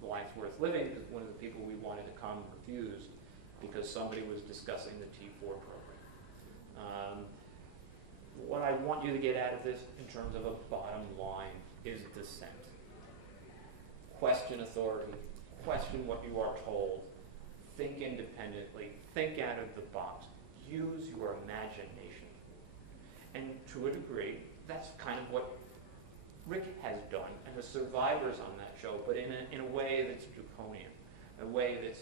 Lives Worth Living, because one of the people we wanted to come refused because somebody was discussing the T4 program. What I want you to get out of this in terms of a bottom line is dissent. Question authority, question what you are told, think independently, think out of the box, use your imagination. And to a degree, that's kind of what Rick has done, and the survivors on that show, but in a way that's draconian, a way that's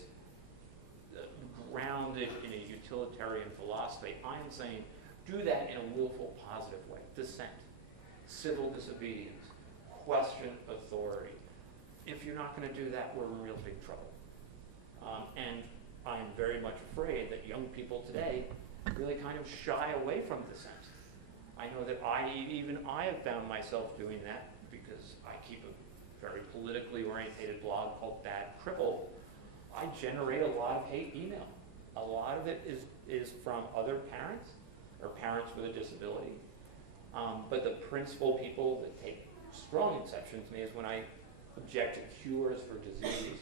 grounded in a utilitarian philosophy. I am saying do that in a willful, positive way. Dissent, civil disobedience, question authority. If you're not going to do that, we're in real big trouble. And I'm very much afraid that young people today really kind of shy away from dissent. I know that even I have found myself doing that because I keep a very politically oriented blog called Bad Cripple. I generate a lot of hate email. A lot of it is from other parents or parents with a disability. But the principal people that take strong exception to me is when I object to cures for disease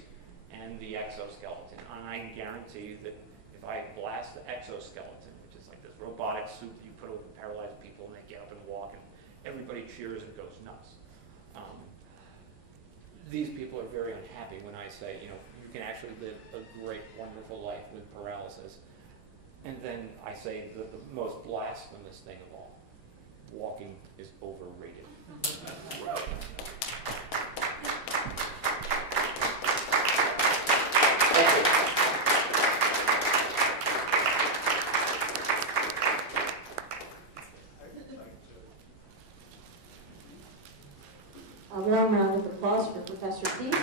and the exoskeleton. And I guarantee that if I blast the exoskeleton, which is like this robotic suit you put over paralyzed people and they get up and walk and everybody cheers and goes nuts. These people are very unhappy when I say, you can actually live a great, wonderful life with paralysis. And then I say the most blasphemous thing of all, walking is overrated. Thank you. A warm round of applause for Professor Peace.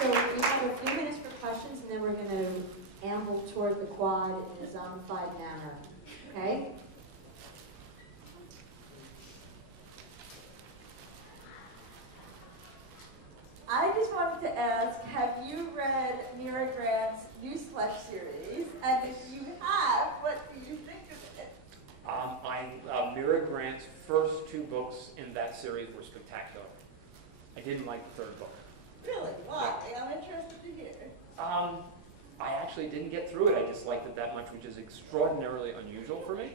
So we have a few minutes for questions, and then we're going to amble toward the quad in a zombified manner. Okay? I just wanted to ask, have you read Mira Grant's Newsflash series? And if you have, what do you think of it? Mira Grant's first 2 books in that series were spectacular. I didn't like the 3rd book. Really? Why? I'm interested to hear. I actually didn't get through it. I disliked it that much, which is extraordinarily unusual for me.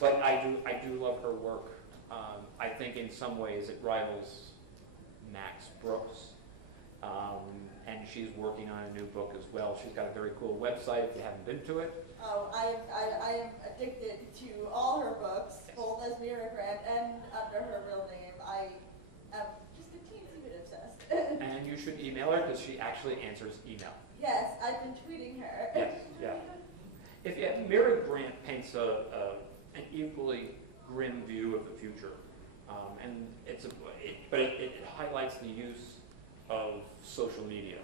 But I do love her work. I think in some ways it rivals Max Brooks. And she's working on a new book as well. She's got a very cool website if you haven't been to it. Oh, I am addicted to all her books, both as Mira Grant and under her real name. I am just a teensy bit obsessed. And you should email her because she actually answers email. Yes, I've been tweeting her. Yes, yeah. Mira Grant paints an equally grim view of the future, and it highlights the use of social media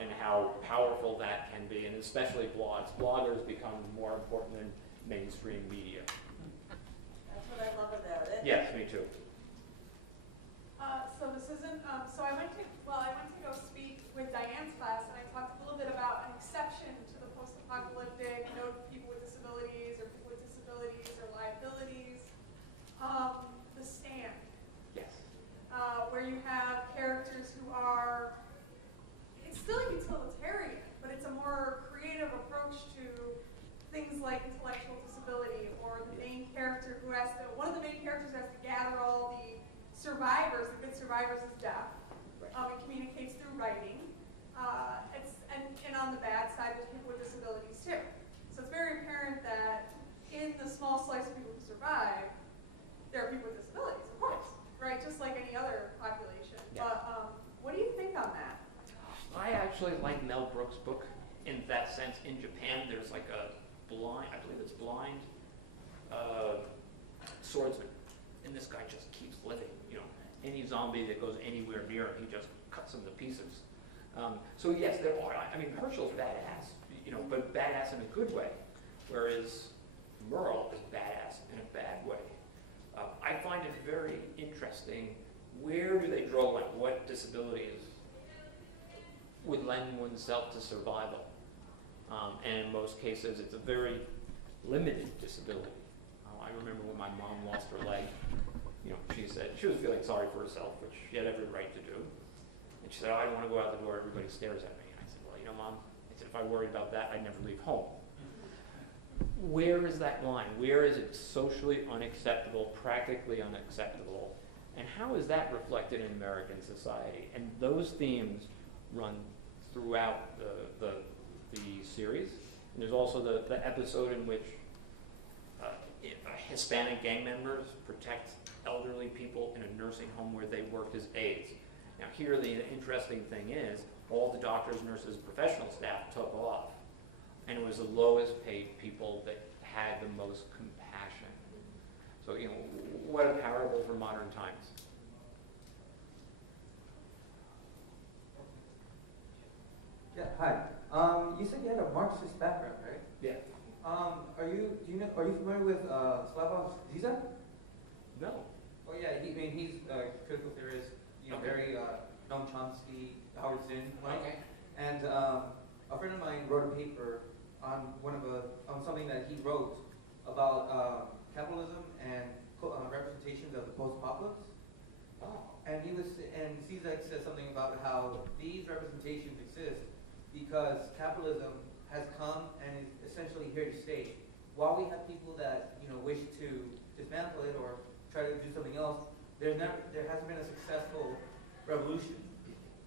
and how powerful that can be, and especially blogs. Bloggers become more important than mainstream media. That's what I love about it. Yes, me too. So this isn't, so I went to go speak with Diane's class, and I talked a little bit about an exception to the post-apocalyptic, people with disabilities or liabilities, the stand. Yes. Where you have characters who are, it's still utilitarian, but it's a more creative approach to things like intellectual disability, or the main character who has to, one of the main characters has to gather all the survivors, the good survivors is deaf, and communicates through writing. And on the bad side, there's people with disabilities too. So it's very apparent that in the small slice of people who survive, there are people with disabilities, of course, right? Just like any other population. Yeah. But what do you think on that? I actually like Mel Brooks' book in that sense. In Japan, there's like a blind, I believe it's blind, swordsman, and this guy just keeps living. Any zombie that goes anywhere near him, he just cuts them to pieces. So yes, there are. I mean, Herschel's badass, but badass in a good way, whereas Merle is badass in a bad way. I find it very interesting. Where do they draw the line? What disabilities would lend oneself to survival? And in most cases, it's a very limited disability. I remember when my mom lost her leg. She said she was feeling sorry for herself, which she had every right to do. And she said, "Oh, I don't want to go out the door. Everybody stares at me." And I said, "Well, Mom," I said, "if I worried about that, I'd never leave home." Where is that line? Where is it socially unacceptable, practically unacceptable? And how is that reflected in American society? And those themes run throughout the series. And there's also the episode in which Hispanic gang members protect elderly people in a nursing home where they worked as aides. Now here the interesting thing is all the doctors, nurses, professional staff took off, and it was the lowest paid people that had the most compassion. So what a parable for modern times. Yeah, hi. You said you had a Marxist background, right? Yeah. Are you familiar with Slavoj Zizek? No. Oh yeah, he's a critical theorist. Okay. Very Noam Chomsky, Howard Zinn. Okay. And a friend of mine wrote a paper on on something that he wrote about capitalism and representations of the post-apocalypse. Oh. And Zizek says something about how these representations exist because capitalism has come and is essentially here to stay. While we have people that wish to dismantle it or try to do something else, there hasn't been a successful revolution.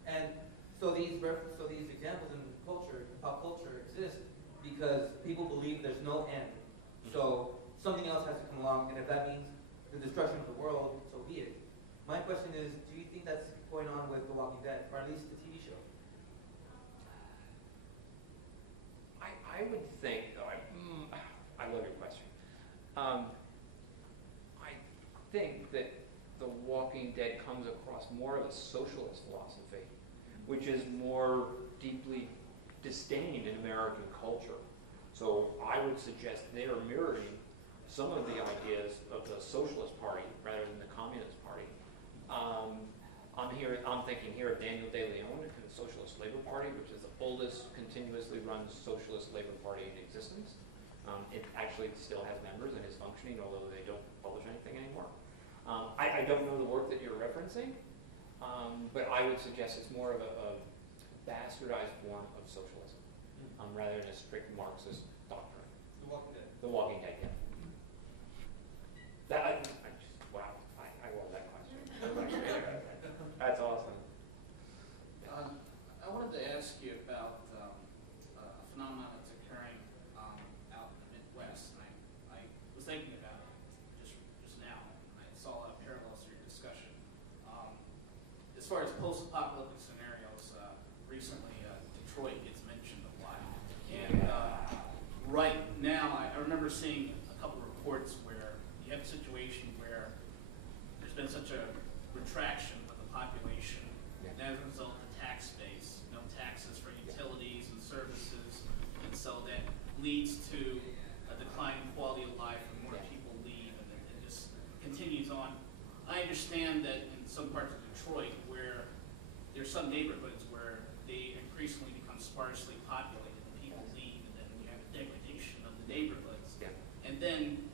And so these examples in culture, pop culture, exist because people believe there's no end. So something else has to come along, and if that means the destruction of the world, so be it. My question is, do you think that's going on with The Walking Dead, or at least the TV show? I would think, I love your question. more of a socialist philosophy, which is more deeply disdained in American culture. So I would suggest they are mirroring some of the ideas of the Socialist Party rather than the Communist Party. I'm thinking here of Daniel De Leon and the Socialist Labor Party, which is the oldest continuously run socialist labor party in existence. It actually still has members and is functioning, although they don't publish anything anymore. I don't know the work that you're referencing, but I would suggest it's more of a bastardized form of socialism, rather than a strict Marxist doctrine. The Walking Dead. The Walking Dead, yeah. Wow, I love that question. That's awesome. I wanted to ask you about a phenomenon that's occurring out in the Midwest. And I was thinking about it just now, and I saw a lot of parallels to your discussion. As far as post-apocalyptic scenarios, recently Detroit gets mentioned a lot. And right now, I remember seeing a couple of reports where you have a situation where there's been such a retraction of the population, and as a result, the tax base, no taxes for utilities and services, and so that leads to a decline in quality of life and more people leave, and it just continues on. I understand that in some parts of Detroit where there's some neighborhoods where they increasingly become sparsely populated and people leave, and then you have a degradation of the neighborhoods. Yeah. And then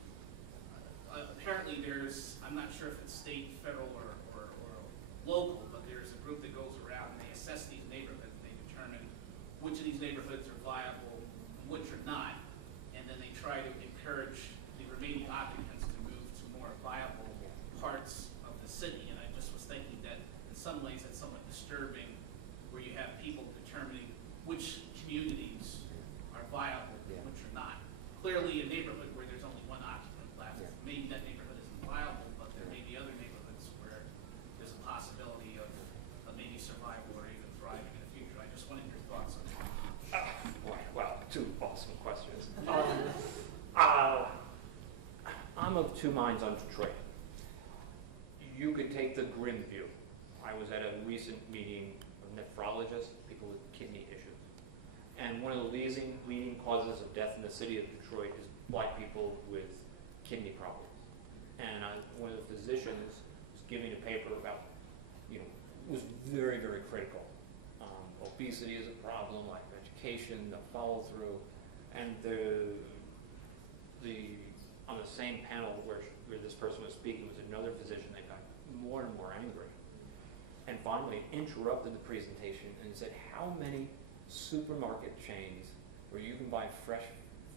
apparently there's, I'm not sure if it's state, federal, or local, but there's a group that goes around and they assess these neighborhoods and they determine which of these neighborhoods are viable and which are not, and then they try to encourage the remaining occupants to move to more viable parts of the city. And I just was thinking that in some ways that's somewhat disturbing, where you have people determining which communities are viable and which are not. Clearly a neighborhood where there's only one occupant left, maybe that neighborhood isn't viable, but there may be other neighborhoods where there's a possibility of maybe survival or even thriving in the future. I just wanted your thoughts on that. Boy, wow, two awesome questions. I'm of two minds on Detroit. You could take the grim view. I was at a recent meeting of nephrologists, people with kidney issues. And one of the leading causes of death in the city of Detroit is black people with kidney problems. And one of the physicians was giving a paper about, was very, very critical. Obesity is a problem, lack of education, the follow through, and on the same panel where this person was speaking was another physician that got more and more angry, and finally interrupted the presentation and said, "How many supermarket chains where you can buy fresh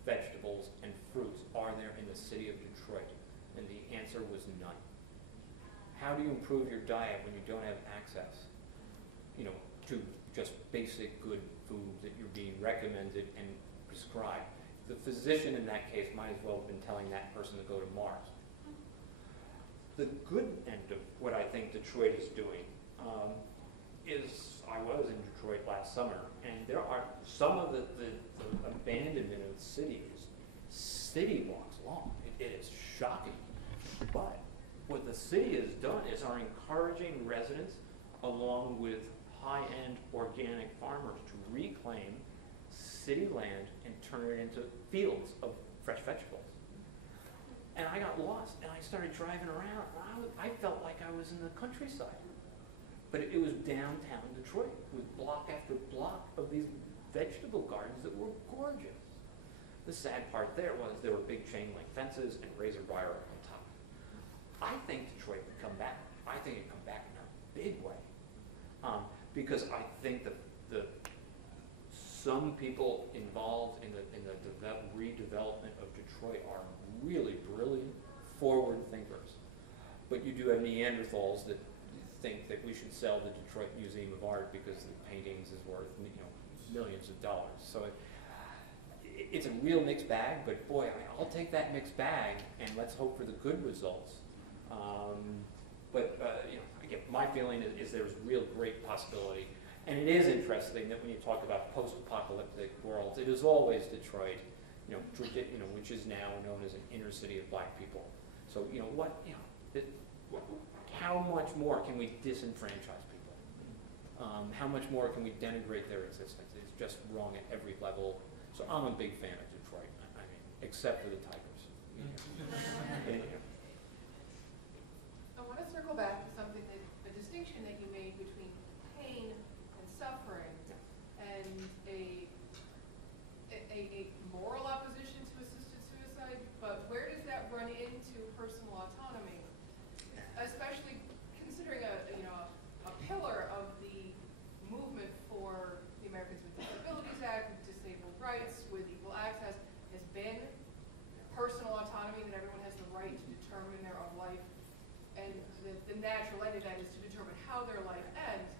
vegetables and fruits are there in the city of Detroit?" And the answer was none. How do you improve your diet when you don't have access, to just basic good foods that you're being recommended and prescribed? The physician in that case might as well have been telling that person to go to Mars. The good end of what I think Detroit is doing is, I was in Detroit last summer, and there are some of the abandonment of the city is city blocks long. It is shocking. But what the city has done is are encouraging residents, along with high-end organic farmers, to reclaim city land and turn it into fields of fresh vegetables. And I got lost, and I started driving around. I felt like I was in the countryside. But it was downtown Detroit, with block after block of these vegetable gardens that were gorgeous. The sad part there were big chain link fences and razor wire on top. I think Detroit would come back. I think it'd come back in a big way. Because I think that some people involved in the redevelopment of Detroit are really brilliant, forward thinkers. But you do have Neanderthals that think that we should sell the Detroit Museum of Art because the paintings is worth millions of dollars. So it's a real mixed bag, but boy, I'll take that mixed bag and let's hope for the good results. Again, my feeling is there's real great possibility. And it is interesting that when you talk about post-apocalyptic worlds, it is always Detroit, which is now known as an inner city of black people. So how much more can we disenfranchise people? How much more can we denigrate their existence? It's just wrong at every level. So I'm a big fan of Detroit. I mean, except for the Tigers. I want to circle back to something that the distinction that you made between pain and suffering and a moral opposition to assisted suicide, but where does that run into personal autonomy? Especially considering a pillar of the movement for the Americans with Disabilities Act, with disabled rights, with equal access, has been personal autonomy, that everyone has the right to determine their own life, and the natural end of that is to determine how their life ends.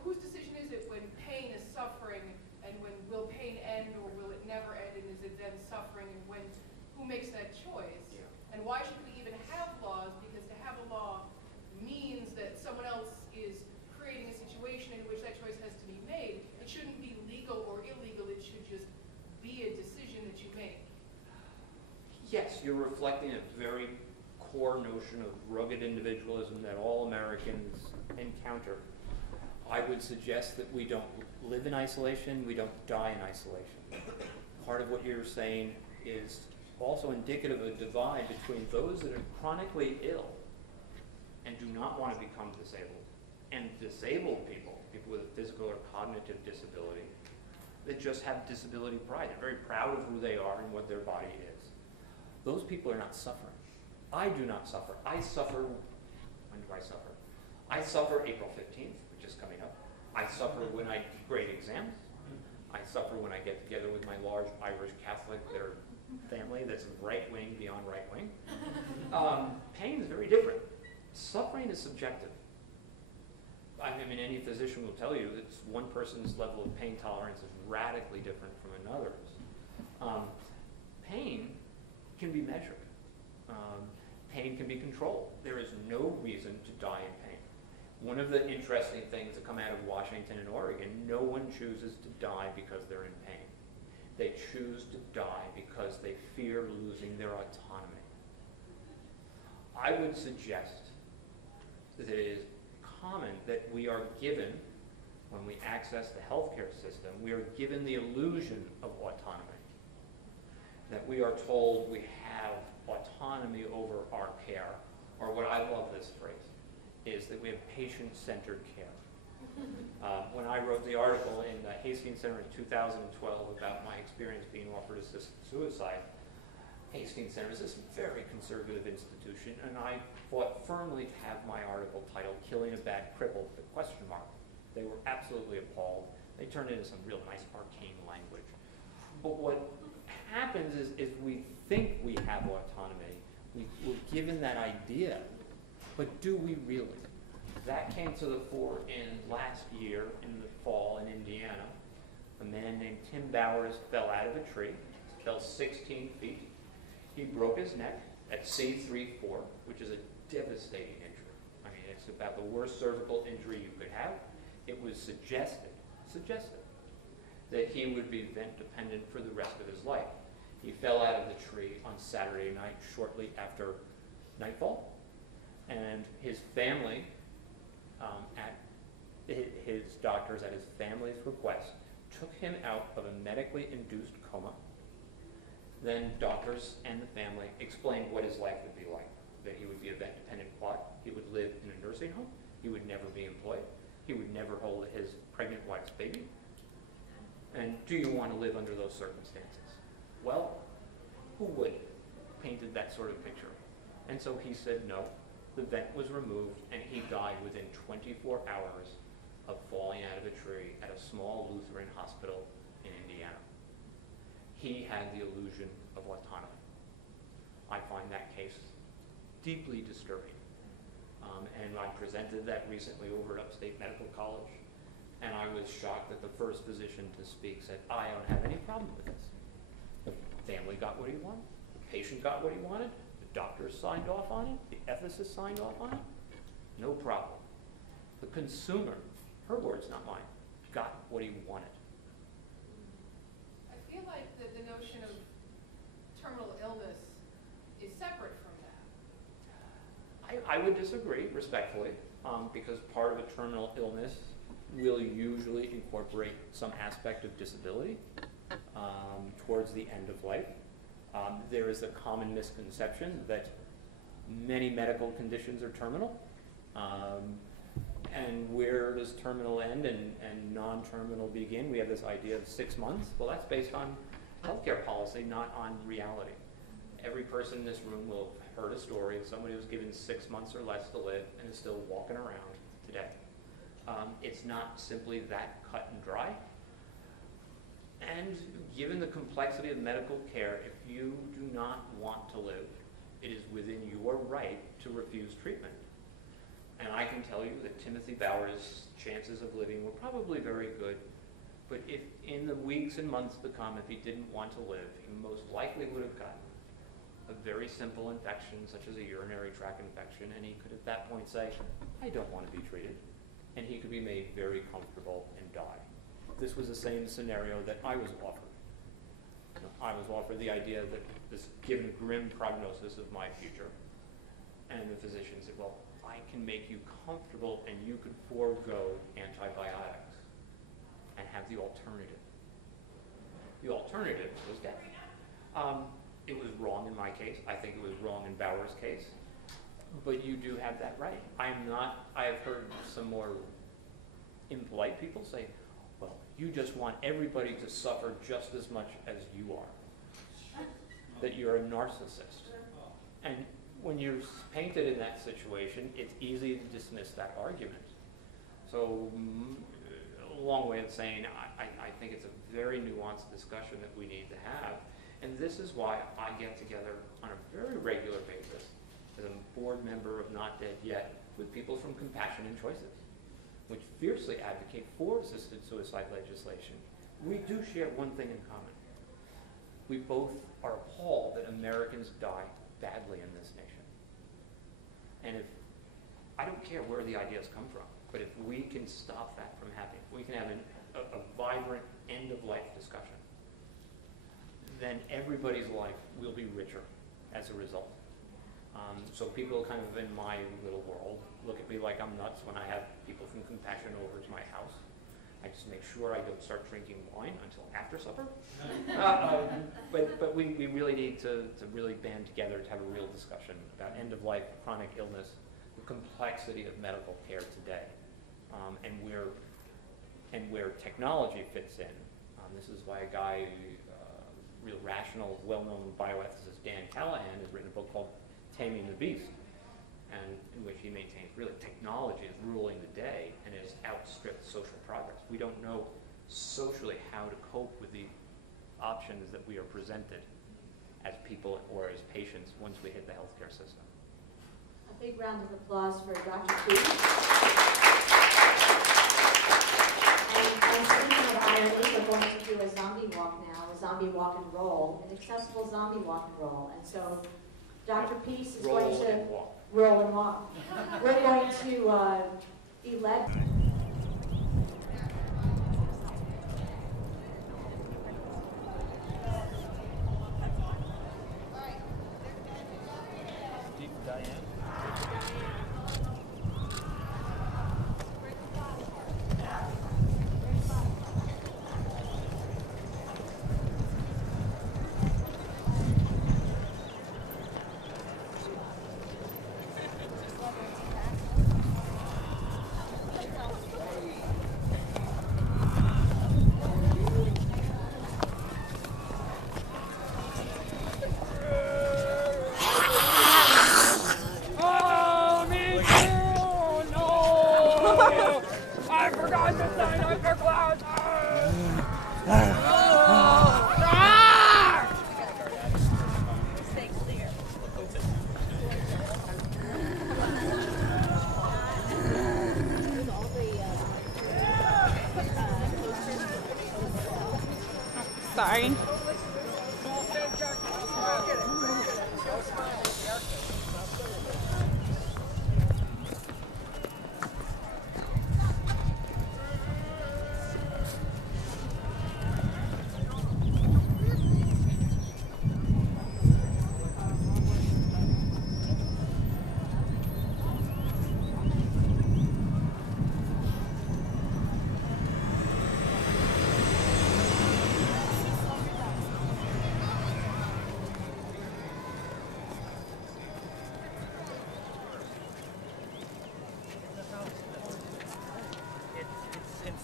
Whose decision is it when pain is suffering, and when will pain end or will it never end, and is it then suffering, and who makes that choice? Yeah. And why should we even have laws? Because to have a law means that someone else is creating a situation in which that choice has to be made. It shouldn't be legal or illegal, it should just be a decision that you make. Yes, you're reflecting a very core notion of rugged individualism that all Americans encounter. I would suggest that we don't live in isolation, we don't die in isolation. Part of what you're saying is also indicative of a divide between those that are chronically ill and do not want to become disabled, and disabled people, people with a physical or cognitive disability, that just have disability pride. They're very proud of who they are and what their body is. Those people are not suffering. I do not suffer. I suffer, when do I suffer? I suffer April 15th, which is coming up. I suffer when I grade exams. I suffer when I get together with my large Irish Catholic family that's right-wing beyond right-wing. Pain is very different. Suffering is subjective. I mean, any physician will tell you that one person's level of pain tolerance is radically different from another's. Pain can be measured. Pain can be controlled. There is no reason to die in pain. One of the interesting things that come out of Washington and Oregon, no one chooses to die because they're in pain. They choose to die because they fear losing their autonomy. I would suggest that it is common that we are given, when we access the healthcare system, we are given the illusion of autonomy. That we are told we have autonomy over our care, or what I love this phrase, is that we have patient-centered care. When I wrote the article in the Hastings Center in 2012 about my experience being offered assisted suicide, Hastings Center is this very conservative institution, and I fought firmly to have my article titled "Killing a Bad Cripple" with a question mark. They were absolutely appalled. They turned it into some real nice arcane language. But what happens is we think we have autonomy. We're given that idea, but do we really? That came to the fore in last year in the fall in Indiana. A man named Tim Bowers fell out of a tree, fell 16 feet. He broke his neck at C3-4, which is a devastating injury. I mean, it's about the worst cervical injury you could have. It was suggested that he would be vent dependent for the rest of his life. He fell out of the tree on Saturday night shortly after nightfall, and his family, at his doctors, at his family's request, took him out of a medically induced coma. Then doctors and the family explained what his life would be like, that he would be a vent-dependent quad, he would live in a nursing home, he would never be employed, he would never hold his pregnant wife's baby. And do you want to live under those circumstances? Well, who would? Painted that sort of picture. And so he said no. The vent was removed, and he died within 24 hours of falling out of a tree at a small Lutheran hospital in Indiana. He had the illusion of autonomy. I find that case deeply disturbing. And I presented that recently over at Upstate Medical College, and I was shocked that the first physician to speak said, I don't have any problem with this. The family got what he wanted, the patient got what he wanted, the doctors signed off on it, the ethicist signed off on it, no problem. The consumer, her words, not mine, got what he wanted. I feel like the notion of terminal illness is separate from that. I I would disagree respectfully, because part of a terminal illness will usually incorporate some aspect of disability towards the end of life. There is a common misconception that many medical conditions are terminal. And where does terminal end and non-terminal begin? We have this idea of 6 months. Well, that's based on healthcare policy, not on reality. Every person in this room will have heard a story of somebody who was given 6 months or less to live and is still walking around today. It's not simply that cut and dry. And given the complexity of medical care, if you do not want to live, it is within your right to refuse treatment. And I can tell you that Timothy Bauer's chances of living were probably very good, but if in the weeks and months to come, if he didn't want to live, he most likely would have gotten a very simple infection, such as a urinary tract infection, and he could at that point say, I don't want to be treated, and he could be made very comfortable and die. This was the same scenario that I was offered. I was offered the idea that this given grim prognosis of my future, and the physician said, well, I can make you comfortable and you could forego antibiotics and have the alternative. The alternative was death. It was wrong in my case. I think it was wrong in Bauer's case. But you do have that right. I have heard some more impolite people say, well, you just want everybody to suffer just as much as you are. That you're a narcissist. And when you're painted in that situation, it's easy to dismiss that argument. So, a long way of saying, I think it's a very nuanced discussion that we need to have. And this is why I get together on a very regular basis as a board member of Not Dead Yet with people from Compassion and Choices, which fiercely advocate for assisted suicide legislation. We do share one thing in common. We both are appalled that Americans die badly in this nation. And if, I don't care where the ideas come from, but if we can stop that from happening, if we can have a vibrant end-of-life discussion, then everybody's life will be richer as a result. So people kind of in my little world look at me like I'm nuts when I have people from Compassion over to my house. I just make sure I don't start drinking wine until after supper. But we really need to really band together to have a real discussion about end-of-life chronic illness, the complexity of medical care today, and where technology fits in. This is why a guy, real rational, well-known bioethicist Dan Callahan has written a book called Taming the Beast, and in which he maintains really technology is ruling the day and has outstripped social progress. We don't know socially how to cope with the options that we are presented as people or as patients once we hit the healthcare system. A big round of applause for Dr. P. And speaking of irony, we're going to do a zombie walk now, a zombie walk and roll, an accessible zombie walk and roll. And so Dr. Peace is going to roll and walk. We're going to be led.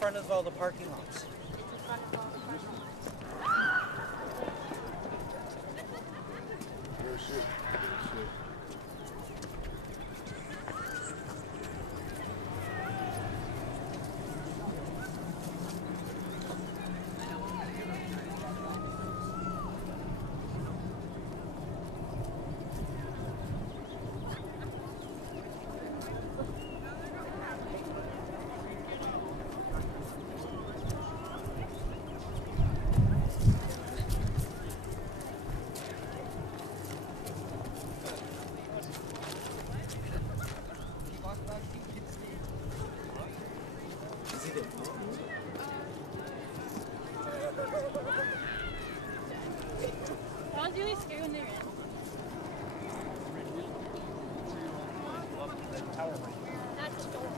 front of all the parking lots. It's in front of all the parking lots. I was really scared when they ran. That's a door.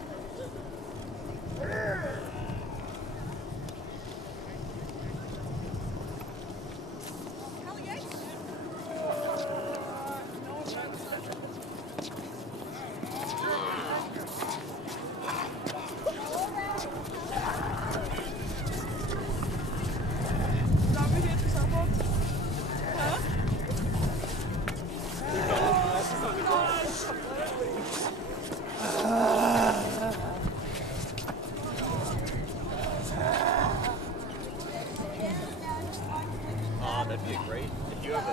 That'd be great. If you have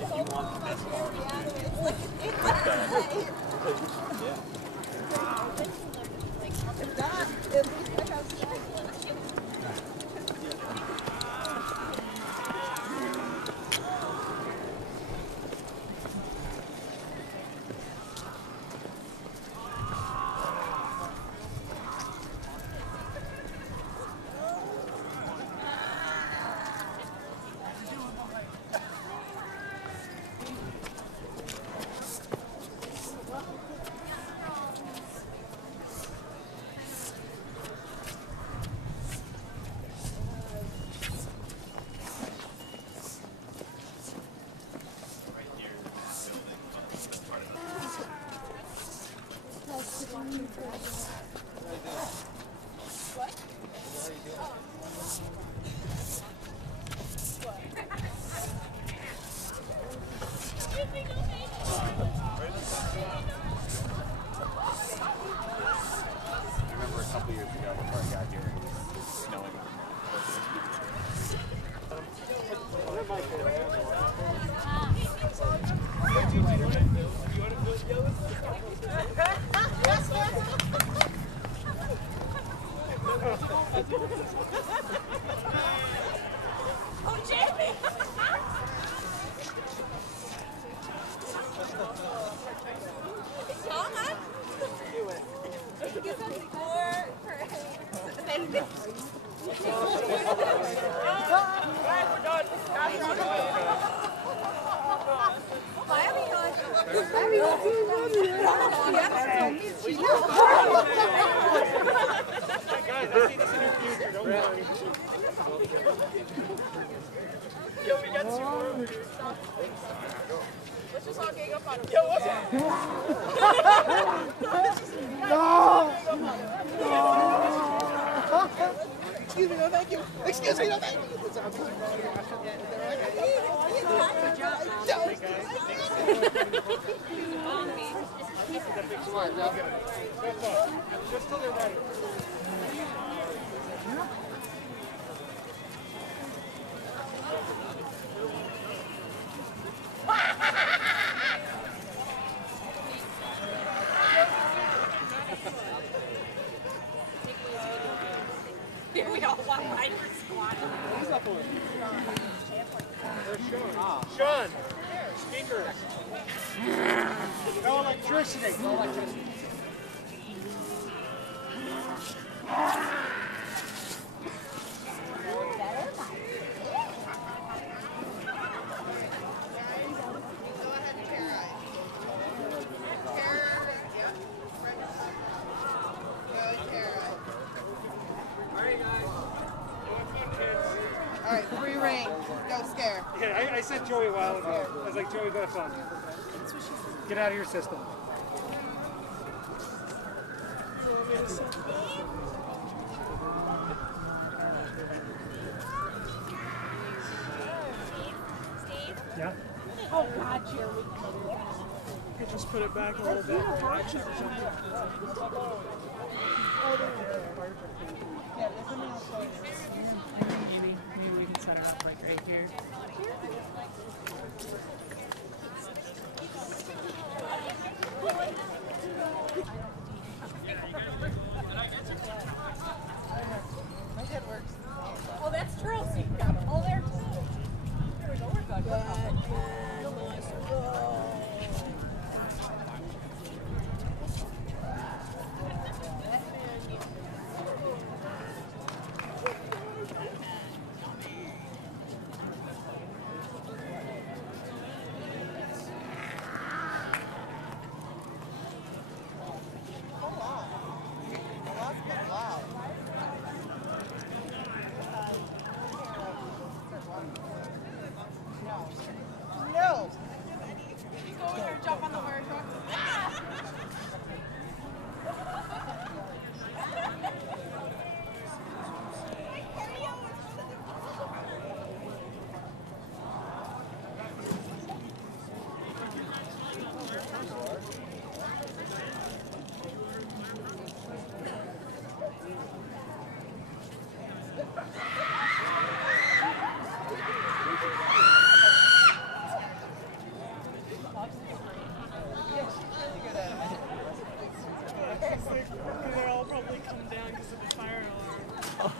if you want the best I sent Joey a while ago. I was like, Joey, go have fun. Get out of your system. Yeah? Oh God, Jerry. You just put it back a little bit. Action or something. Yeah, there's something else going on. Maybe we can set it up like right here. My head works. Oh, that's true. So you got a hole there too. There we go. We're good. No. You go over there, jump on the fire truck. They all probably come down because of the fire alarm.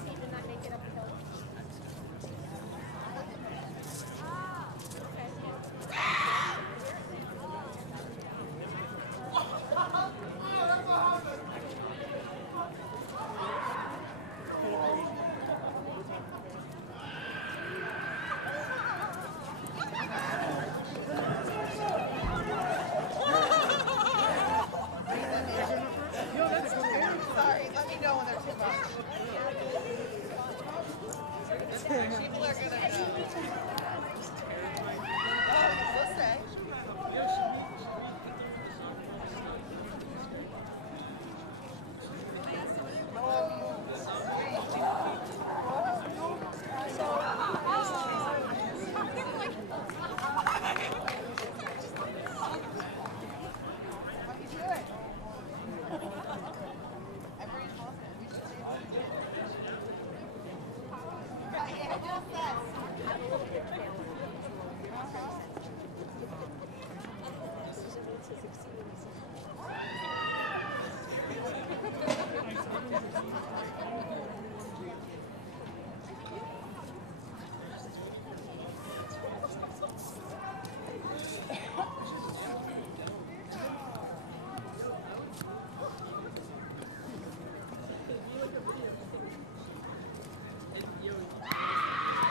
Did not make it uphill. Sorry, let me know when they're too much. People are gonna know. We'll say.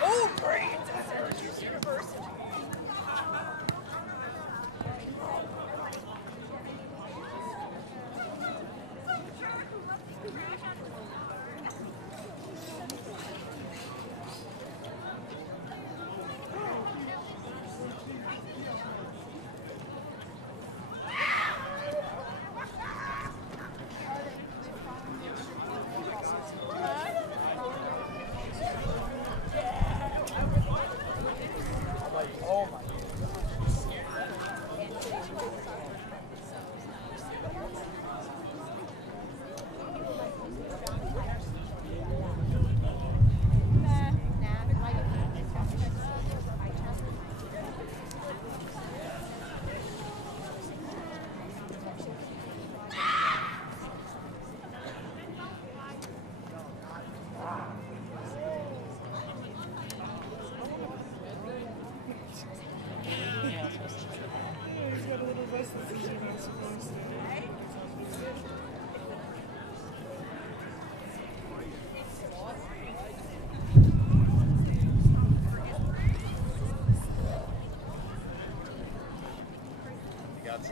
Oh, great! Syracuse University. I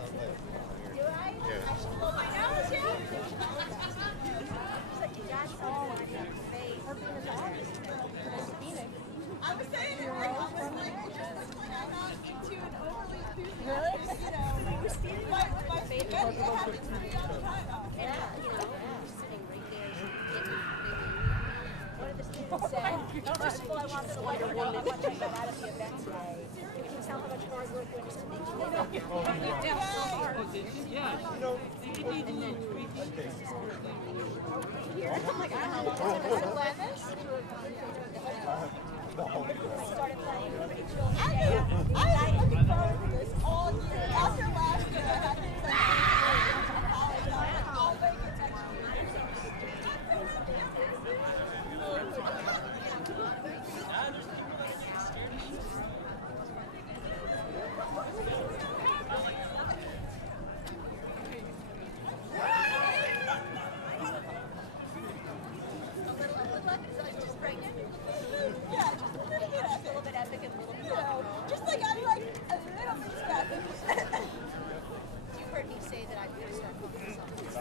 was saying it like on this language, I'm not into an overly enthusiastic, my spaghetti, it happens to me all the time. Yeah, sitting right there. One of the students said, first of all, I wanted to let her know how much I got out of the event today. You can tell how much hard work went into making it. Here, I'm like, I don't know, was it Gladys? I started playing pretty chill. I was looking forward to this all year. After last year, I had to say, I'll make it next just like I'm like a little bit scrappy. You heard me say that I'm going to start focusing on this.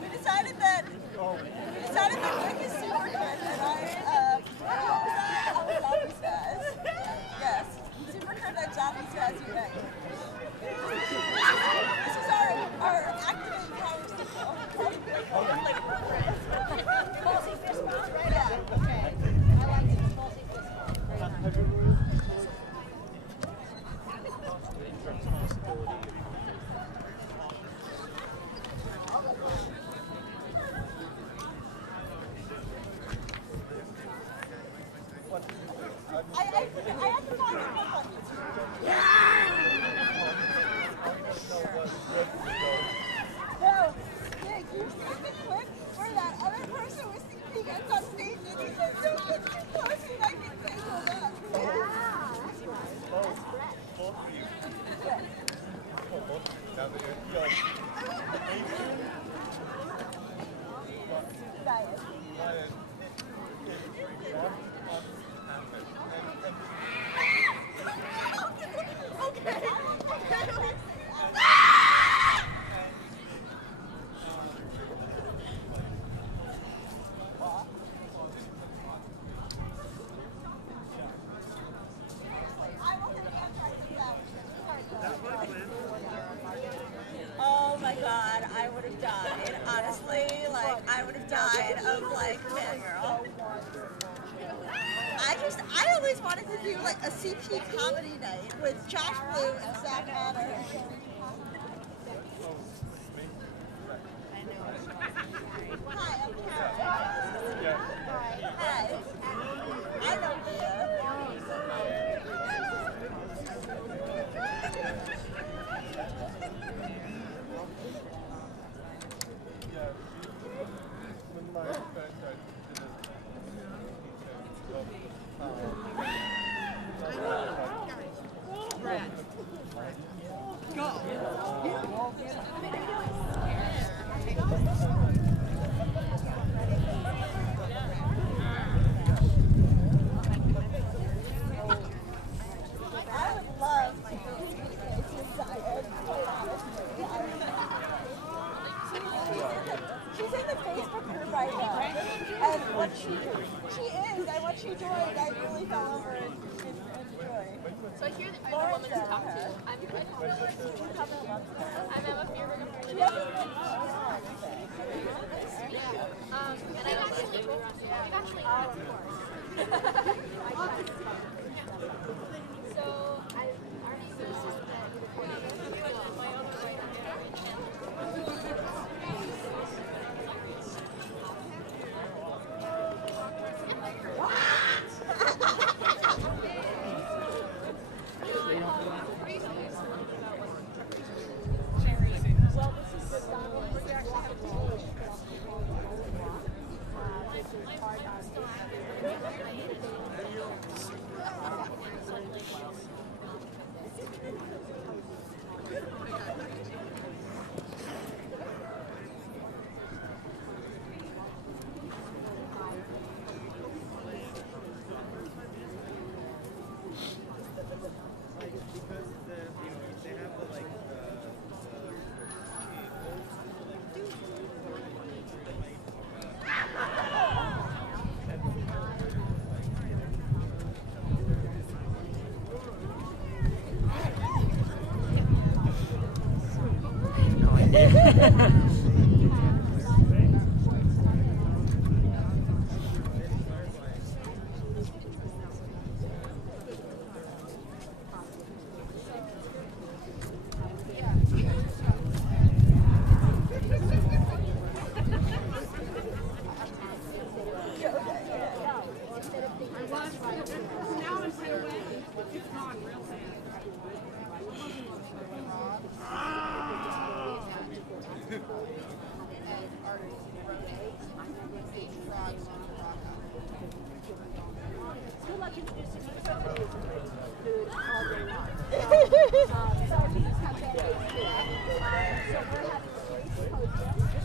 We decided that Rick is super good and I was zombie spaz. Yes, super good at zombie spaz, you're right. This is our activate power signal. Ballsy fist bump, right? Yeah. Okay. I like it. Ballsy fist bump. Very nice. I have to find a book on YouTube. No, Nick, you see the clip where that other person was singing gets on stage and he says, don't get too close and I can tangle up. Yeah, that's right. That's correct. Yes. Diet. Oh my god, I would have died. Honestly, like, I would have died of, like, fangirl. I always wanted to do, like, a CP comedy night with Josh Blue and Zach Hatter. Hi, I'm Karen. Hi. I know Leah. I would love to she's in the Facebook group right now. And what she is, and what she joined, I really fell over and enjoyed. So I hear that I'm a woman to talk to. I'm Emma Fearman. And I've actually so I've already noticed that my own right Well, this is the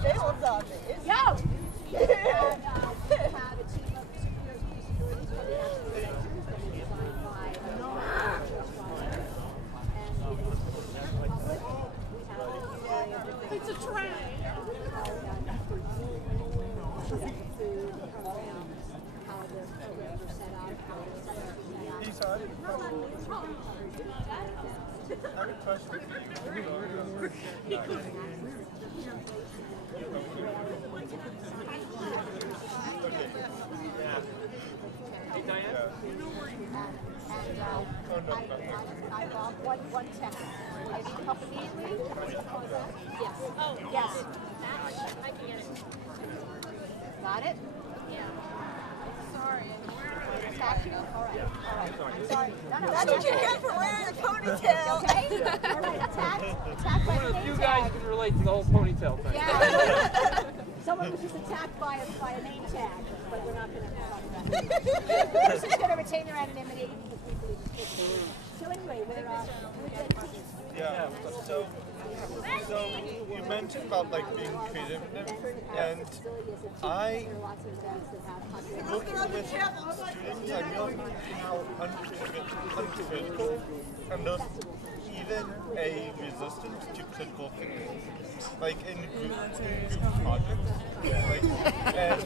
Disabled zombies. Yo! It's a train. I have a question for you. Hey, Diane? One text. I need help immediately. Yes. Oh, yes. I can get it. Got it? Yeah. Sorry. Attack you? All right. All right. Sorry. No. That's what you get for wearing a ponytail. Okay? All right. Attack by One the of the name few tag. guys who can relate to the whole ponytail thing. Yeah. Someone was just attacked by a name tag, but we're not going to talk about it. The person's going to retain their anonymity because we believe it's good. So anyway, we're Yeah, so you mentioned about like being creative and everything, and I, looking with students, I realized how uncritical and thus even a resistance to critical thinking, like in group projects, like, and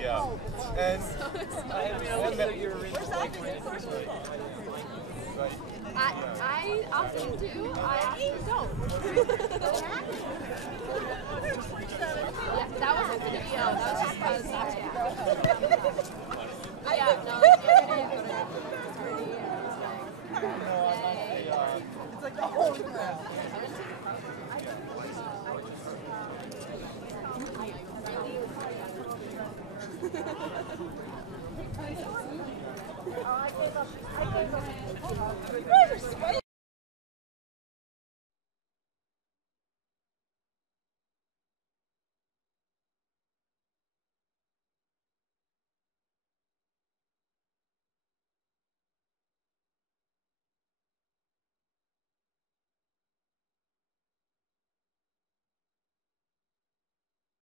yeah, and right. I often do, I often don't. Yeah, that wasn't the video, that was just because yeah, no, It's like the whole crowd. I gave up.